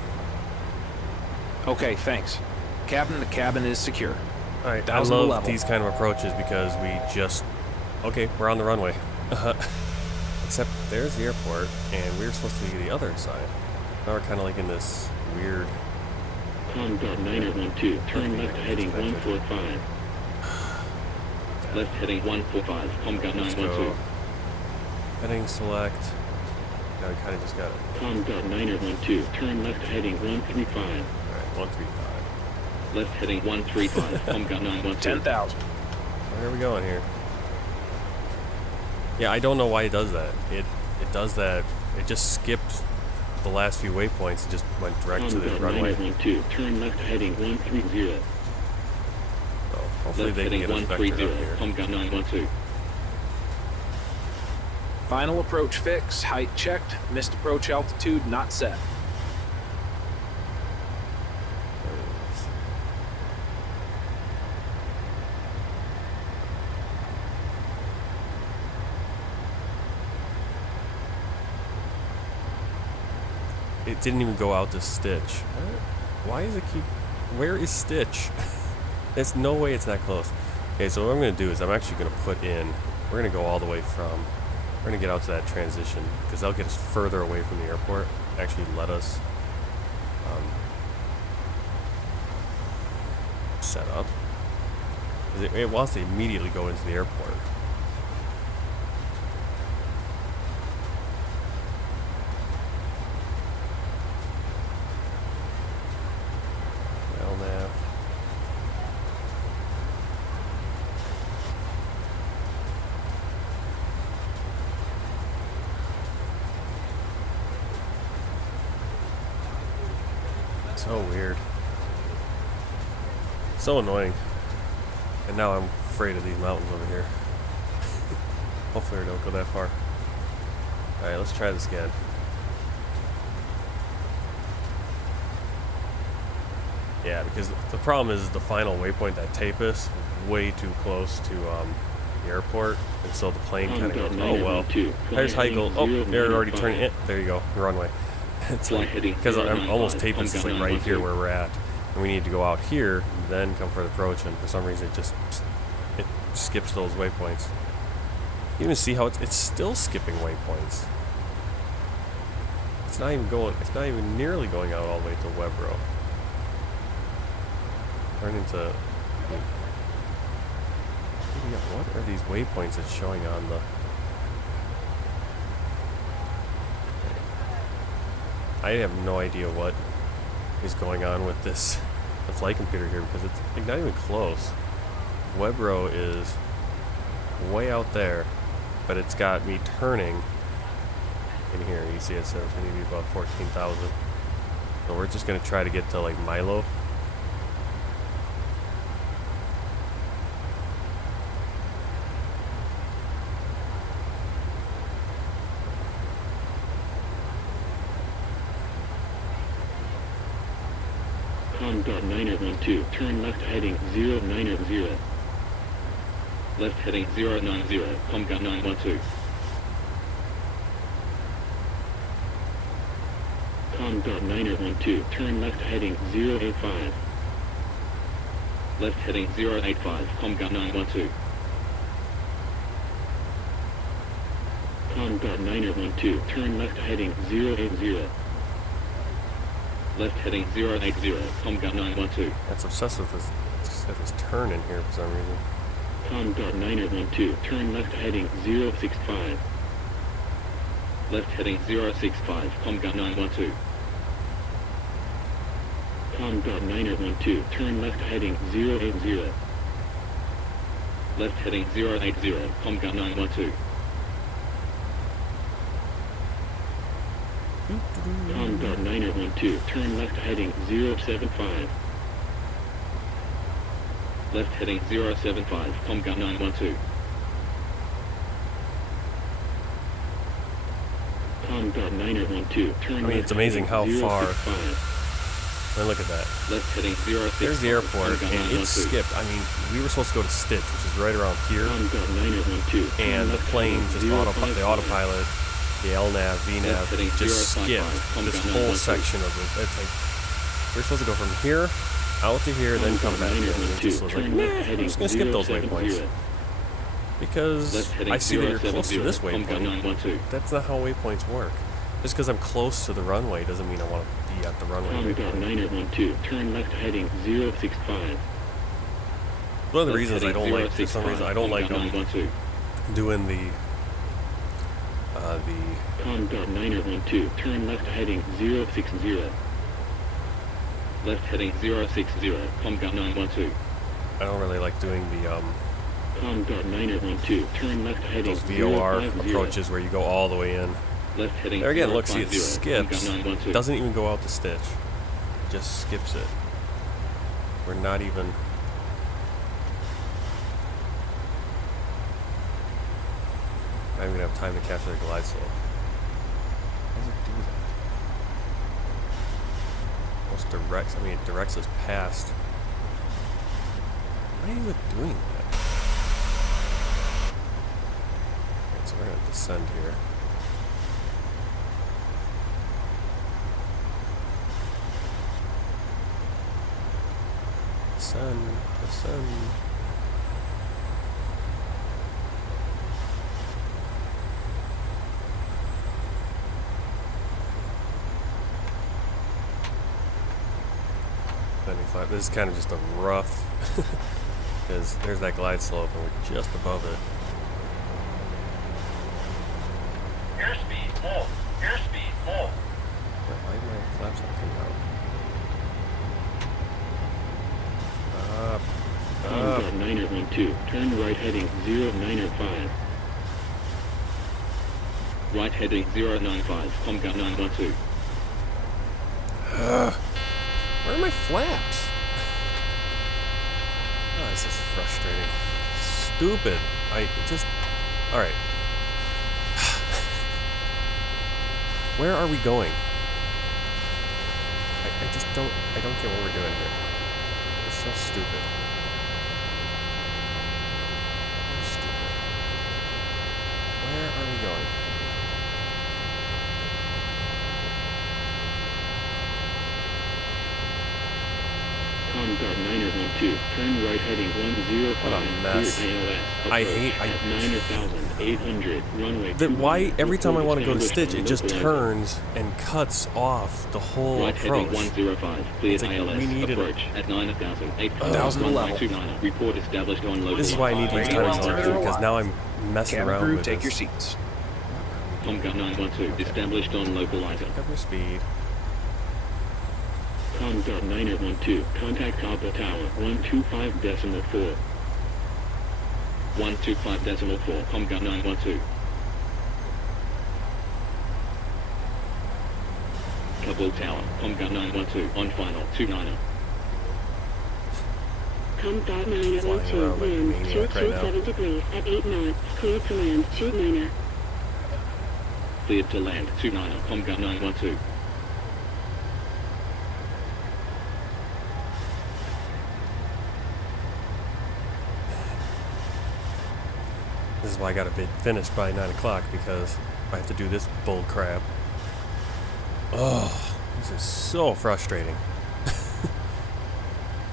Okay, thanks. Cabin to cabin is secure. Alright, I Down to the love level. these kind of approaches because we just... Okay, we're on the runway. Except there's the airport, and we're supposed to be the other side. Now we're kind of like in this weird... Com.912, turn left heading 145. Left heading 145, Comgat Let's 912. go. Heading select. Now we kind of just got it. Com.912, turn left heading 135. Alright, 135. Left heading 135, Comgat 912. 10,000. Where are we going here? Yeah, I don't know why it does that. It does that. It just skipped the last few waypoints and just went direct to the runway. Com.912, turn left heading 130. So hopefully Left they can heading get us vectored 130, up here. Comgat 912. Final approach fix. Height checked. Missed approach altitude not set. it didn't even go out to Stitch. What? Why is it keep... Where is Stitch? There's no way it's that close. Okay, so what I'm going to do is I'm actually going to put in... We're going to go all the way from... We're going to get out to that transition, because that'll get us further away from the airport. Actually let us set up. It wants to immediately go into the airport. LNAV. So weird. So annoying. And now I'm afraid of these mountains over here. Hopefully I don't go that far. Alright, let's try this again. Yeah, because the problem is the final waypoint, that Tapis, way too close to the airport. And so the plane kind of goes, oh well, there's how you go. Oh, they're already turning it. There you go, runway. It's like, because I'm almost Tapis is like right here where we're at. And we need to go out here, then come for the approach, and for some reason it skips those waypoints. You even see how it's still skipping waypoints. It's not even nearly going out all the way to Webro. Turn into... What are these waypoints it's showing on the... I have no idea what is going on with the flight computer here, because it's like not even close. Webro is way out there, but it's got me turning in here. You see it says we need to be about 14,000. So we're just going to try to get to like Milo. Com.912, turn left heading 090. Left heading 090, Comgat 912. Com.912, turn left heading 085. Left heading 085, Comgat 912. Com.912, turn left heading 080. Left heading 080, Comgat 912. That's obsessed with this turn in here for some reason. Com.912, turn left heading 065. Left heading 065, Comgat 912. Com.912, turn left heading 080. Left heading 080, Comgat 912. Com.912, turn left heading 075. Left heading 075, Comgat 912. Com.912, turn I mean, it's amazing how far. I mean, look at that. Left heading 065. There's the airport, and it skipped. I mean, we were supposed to go to Stitch, which is right around here. And the plane just the autopilot, the LNAV, VNAV, just skipped this whole section of it. It's like we're supposed to go from here out to here, then come back here. And it just was like, nah, I'm just gonna skip those waypoints because I see that you're close to this waypoint. That's not how waypoints work. Just because I'm close to the runway doesn't mean I want to be at the runway. Com.912, turn left heading 065. One of the reasons I don't like, for some reason, I don't like doing the Com.912, turn left heading 060. Left heading 060, Comgat 912. I don't really like doing the Com.912, turn left heading those VOR approaches where you go all the way in. Left heading there again, look, see, it 050, skips. Comgat Doesn't even go out to Stitch. It just skips it. We're not even... not even gonna have time to capture the glide slope. How does it do that? Most directs, I mean, it directs us past. Why are you doing that? Okay, so we're gonna descend here. sun, the sun. This is kind of just a rough, because there's that glide slope and we're just above it. Airspeed full. Airspeed full. Why are my flaps not coming out? Up. Combat 912, turn right heading 095. Right heading 095, Combat 912. Where are my flaps? Oh, this is frustrating. Stupid. Alright. Where are we going? I don't get what we're doing here. It's so stupid. So stupid. Where are we going? Combat 912, turn right heading 105. What a mess. I hate. At 9,800, runway. Why every time I want to go to stitch, it just turns and cuts off the whole Right approach. heading 105, cleared Like ALS, we needed approach at 9,800, 1,000 level. 29, report established on local. This is why I need to use timing technology, because now I'm messing Cabin around crew, with take this. your seats. Combat 912, established on localizer. Pick up your speed. Combat 912, contact Kabul Tower 125.4. 125.4, Combat 912. Kabul Tower, Combat 912, on final, 29er. Combat Flying 912, around like a wind maniac right now. 227 degrees at 8 knots, cleared to land 29er. Cleared to land, 29er, Combat 912. This is why I got to be finished by 9 o'clock, because I have to do this bull crap. Oh, this is so frustrating.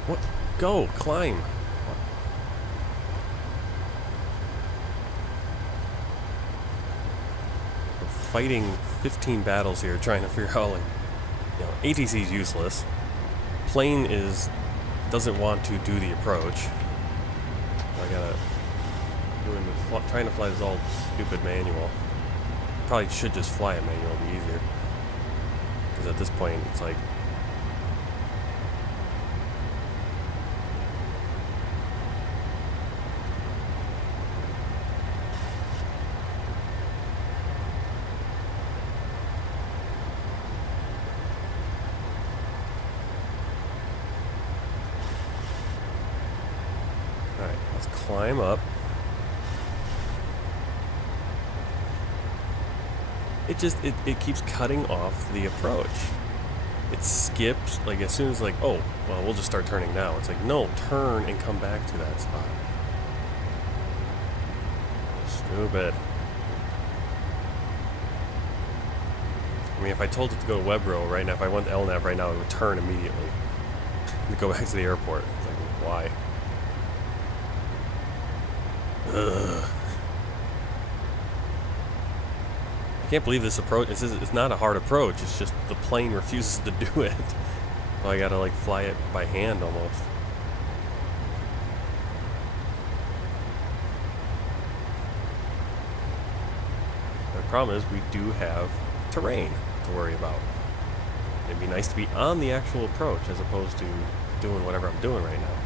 What? Go, climb. We're fighting 15 battles here, trying to figure out, like, ATC is useless. Plane doesn't want to do the approach. I gotta trying to fly this all stupid manual. Probably should just fly a manual, it'd be easier. Because at this point, it's like, alright, let's climb up. It keeps cutting off the approach. It skips, like, as soon as, like, oh, well, we'll just start turning now. It's like, no, turn and come back to that spot. Stupid. I mean, if I told it to go to WebRow right now, if I went to LNAV right now, it would turn immediately. And go back to the airport. It's like, why? Ugh. I can't believe this approach. It's not a hard approach. It's just the plane refuses to do it. So I gotta, like, fly it by hand almost. The problem is we do have terrain to worry about. It'd be nice to be on the actual approach as opposed to doing whatever I'm doing right now.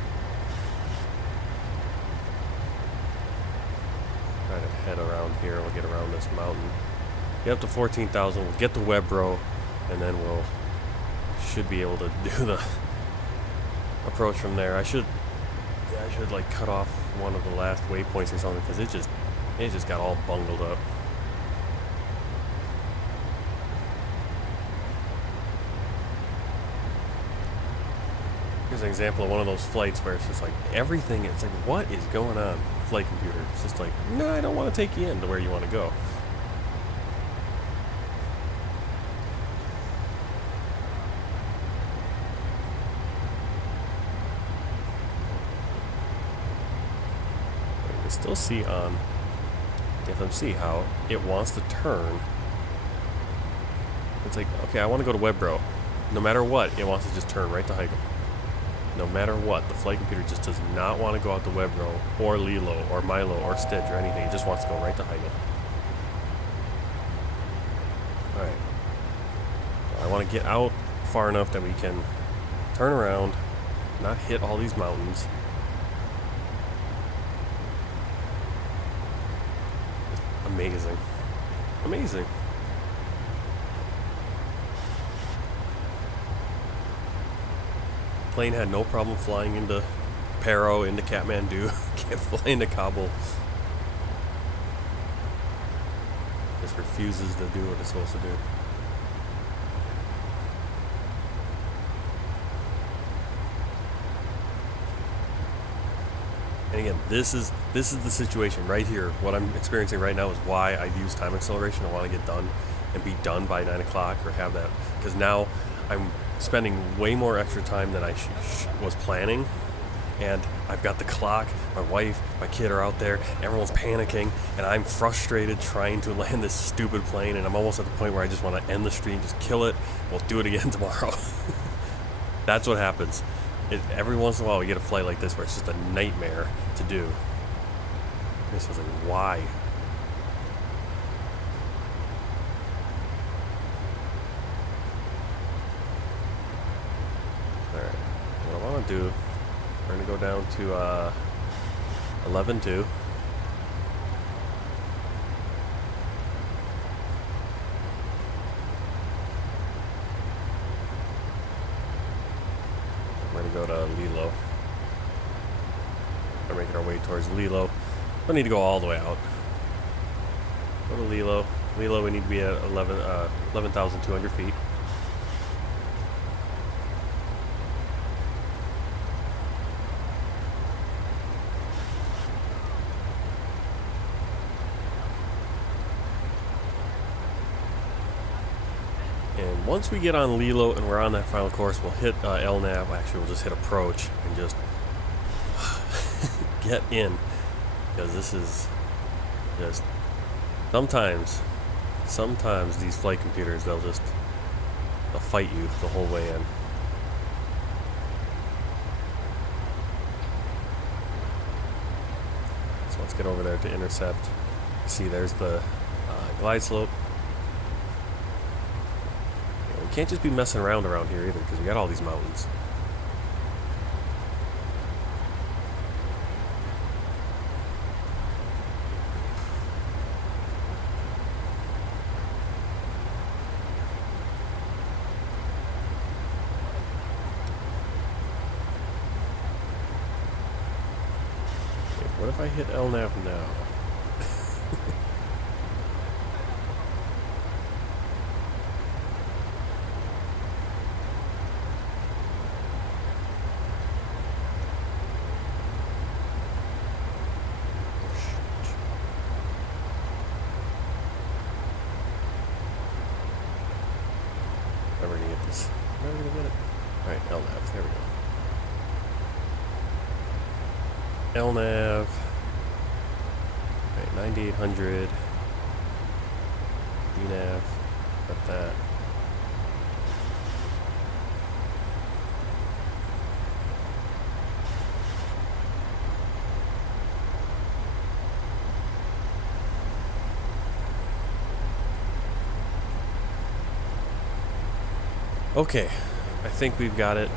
Try to head around here. We'll get around this mountain. Get up to 14,000, we'll get the WebRow, and then should be able to do the approach from there. I should like cut off one of the last waypoints or something, because it just got all bungled up. Here's an example of one of those flights where it's just like everything, it's like, what is going on? Flight computer. It's just like, no, I don't want to take you in to where you want to go. can still see on the FMC how it wants to turn. It's like, okay, I want to go to Webbro. No matter what, it wants to just turn right to Heigl. No matter what, the flight computer just does not want to go out to Webbro or Lilo or Milo or Stitch or anything. It just wants to go right to Heigl. Alright. I want to get out far enough that we can turn around, not hit all these mountains. Amazing. Amazing. Plane had no problem flying into Paro, into Kathmandu, can't fly into Kabul. Just refuses to do what it's supposed to do. And again, this is the situation right here. What I'm experiencing right now is why I use time acceleration. I want to get done and be done by 9 o'clock or have that, because now I'm spending way more extra time than I was planning, and I've got the clock, my wife, my kid are out there, everyone's panicking, and I'm frustrated trying to land this stupid plane, and I'm almost at the point where I just want to end the stream, just kill it, we'll do it again tomorrow. That's what happens. Every once in a while we get a flight like this where it's just a nightmare to do. This was like, why? Alright, what I want to do, we're going to go down to 11.2. We're going to go to Lilo. We're making our way towards Lilo. We don't need to go all the way out. Go to Lilo. Lilo, we need to be at 11,200 feet. And once we get on Lilo and we're on that final course, we'll hit LNAV. Actually, we'll just hit approach and just get in. Because this is just... Sometimes these flight computers, they'll fight you the whole way in. So let's get over there to intercept. See, there's the glide slope. We can't just be messing around here either, because we got all these mountains. What if I hit LNAV now? Never gonna get this. Never gonna get it. Alright, LNAV. There we go. LNAV. Right, 9800. DNAV. Got that. Okay, I think we've got it.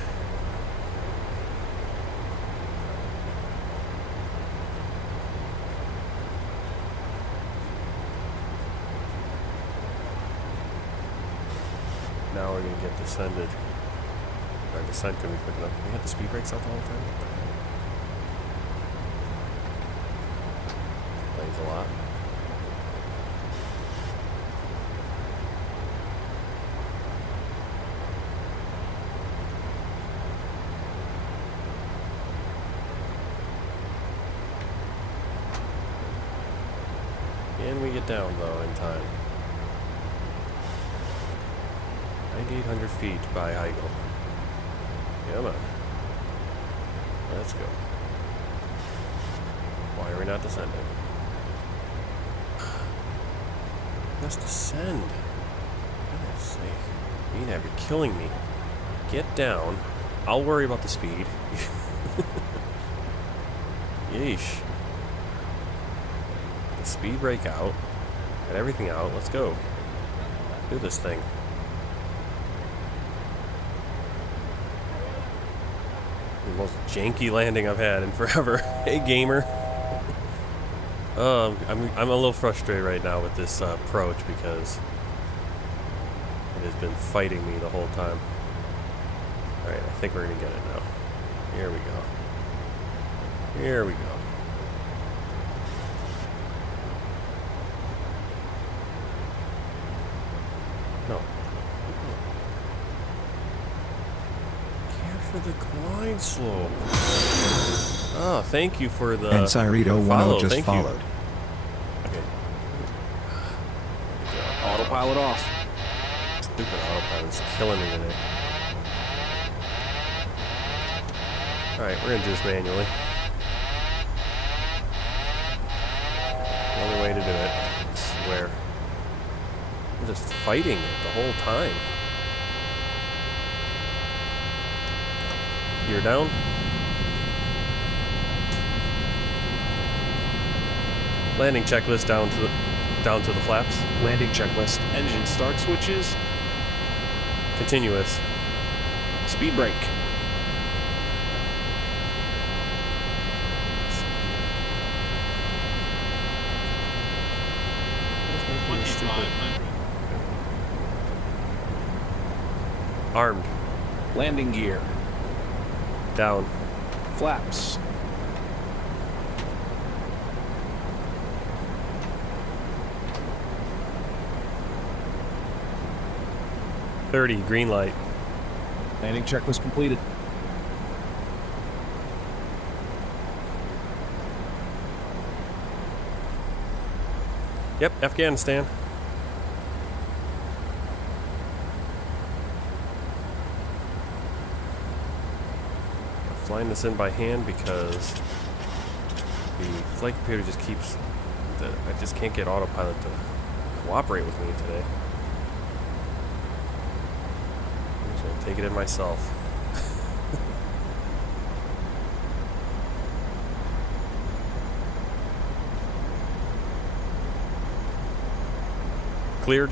Now we're going to get descended. Our descent can be quick enough. Can we hit the speed brakes out the whole time? Planes a lot. And we get down though in time. 9,800 feet by Heigl. Come on. Let's go. Why are we not descending? Let's descend. For goodness sake. Enab, you're killing me. Get down. I'll worry about the speed. Yeesh. The speed brake out. Got everything out. Let's go. Do this thing. The most janky landing I've had in forever. Hey, gamer. I'm a little frustrated right now with this approach because it has been fighting me the whole time. Alright, I think we're gonna get it now. Here we go. Here we go. No. Capture the glide slope. Oh, thank you for the and Cyrito follow. 10 just Thank followed. You. Okay. Autopilot off. Stupid autopilot is killing me today. Alright, we're gonna do this manually. The only way to do it. I swear. I'm just fighting it the whole time. Gear down. Landing checklist down to the flaps. Landing checklist. Engine start switches. Continuous. Speed brake. Armed. Landing gear. Down. Flaps. Green light. Landing checklist completed. Yep, Afghanistan. I'm flying this in by hand because the flight computer just keeps... I just can't get autopilot to cooperate with me today. I'm just going to take it in myself. Cleared.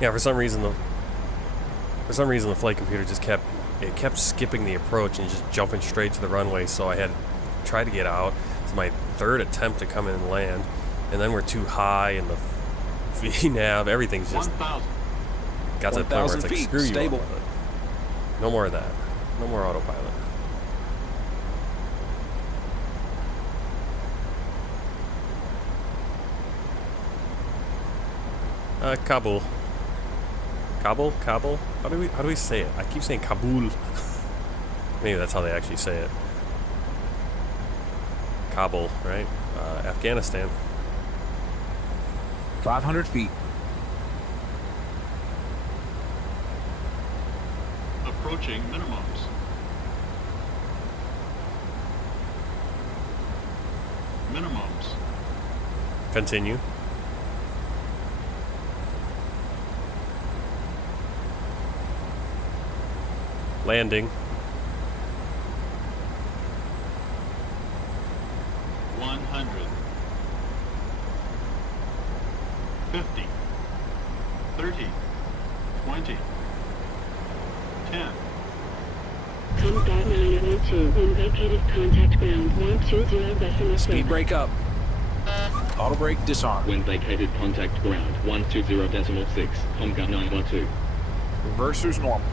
Yeah, for some reason the flight computer just kept skipping the approach and just jumping straight to the runway, so I had to try to get out. It's my third attempt to come in and land, and then we're too high and the VNAV, everything's just got to the point where it's like, screw you, stable. autopilot. No more of that. No more autopilot. Kabul. Kabul? Kabul? How do we say it? I keep saying Kabul. Maybe that's how they actually say it. Kabul, right? Afghanistan. 500 feet. Approaching minimums. Minimums. Continue. Landing. 100. 50. 30. 20. 10. Contact 902 on vacated contact ground 120.6. Speed brake up. Auto brake disarm. When vacated contact ground 120.6. Comgat 912. Reversers normal.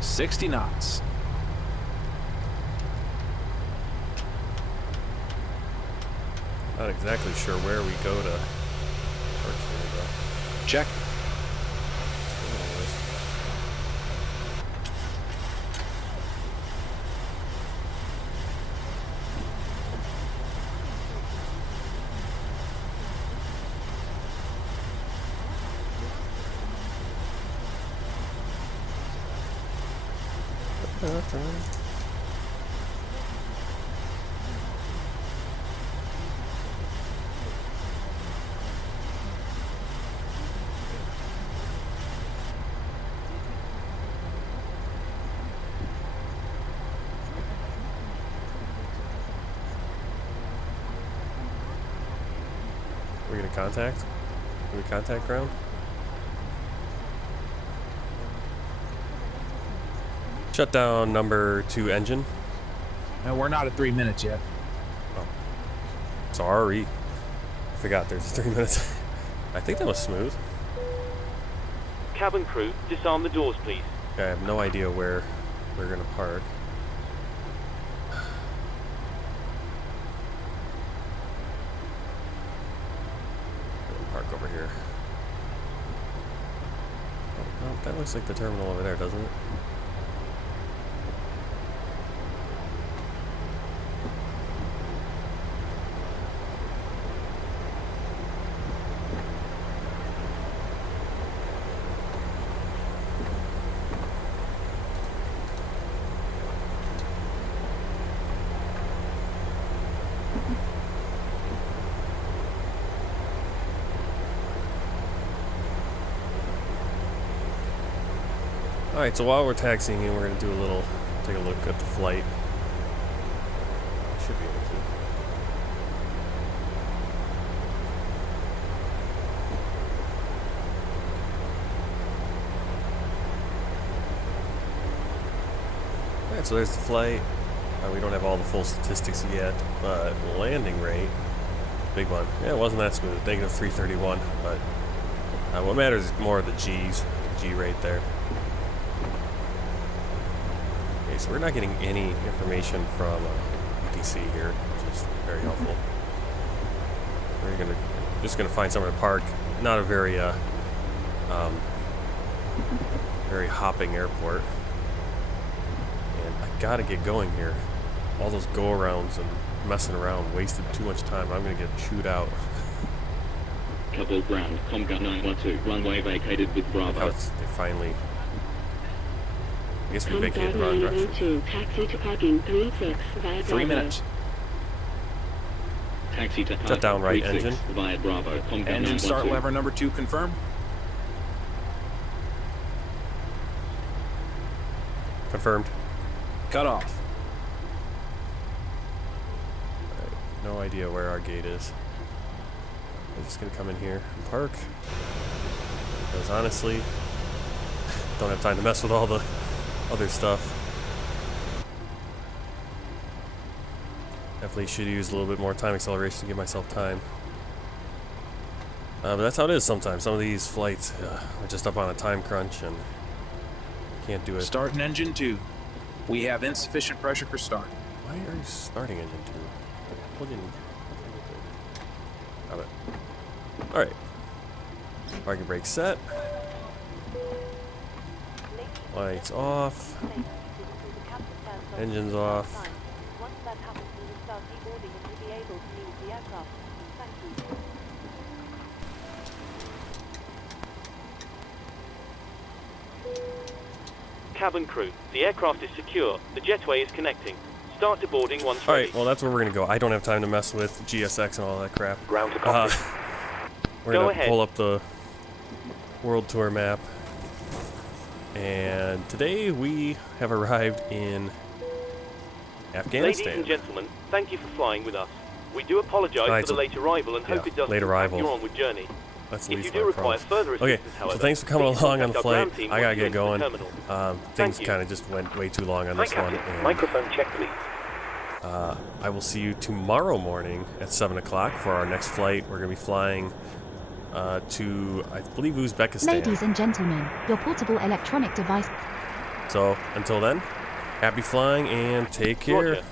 .60 knots. Not exactly sure where we go to. Check. We're gonna contact? Are we contact ground? Shut down number 2 engine. No, we're not at 3 minutes yet. Oh. Sorry. Forgot there's 3 minutes. I think that was smooth. Cabin crew, disarm the doors, please. I have no idea where we're gonna park. Park over here. Oh, that looks like the terminal over there, doesn't it? Alright, so while we're taxiing in, we're going to do a little, take a look at the flight. Should be able to. Alright, so there's the flight. We don't have all the full statistics yet, but landing rate, big one. Yeah, it wasn't that smooth, negative 331, but what matters is more of the G's, G rate there. Okay, so we're not getting any information from UTC here, which is very helpful. We're just gonna find somewhere to park. Not a very very hopping airport, and I gotta get going here. All those go-arounds and messing around wasted too much time. I'm gonna get chewed out. Kabul ground, Comgun 912, runway vacated with Bravo. They finally. I guess we vacated the wrong direction. Taxi to parking 36 via 3 minutes. Taxi to Shut down right 36 engine. via Bravo. Comgun Engine start lever number 2 confirmed. Confirmed. Cut off. No idea where our gate is. I'm just gonna come in here and park. Because honestly, don't have time to mess with all the other stuff. Definitely should use a little bit more time acceleration to give myself time. But that's how it is sometimes. Some of these flights are just up on a time crunch and can't do it. Starting engine 2. We have insufficient pressure for start. Why are you starting engine 2? Plug in. Got it. Alright. Parking brake set. Lights off. Engines off. Once that happens, we will start deboarding and you'll be able to leave the aircraft. Thank you. Cabin crew, the aircraft is secure. The jetway is connecting. Start deboarding once ready. Alright, well that's where we're gonna go. I don't have time to mess with GSX and all that crap. Ground to copy. We're gonna pull up the world tour map. And today we have arrived in Afghanistan. Ladies and gentlemen, thank you for flying with us. We do apologize for the late arrival and hope it doesn't impact your onward journey. That's if you do require further assistance, however, so thanks for coming along on the flight. I gotta get going. Things you. kind of just went way too long on this one. And, microphone check, please. I will see you tomorrow morning at 7 o'clock for our next flight. We're gonna be flying to, I believe, Uzbekistan. Ladies and gentlemen, your portable electronic device. So until then, happy flying and take care. Roger.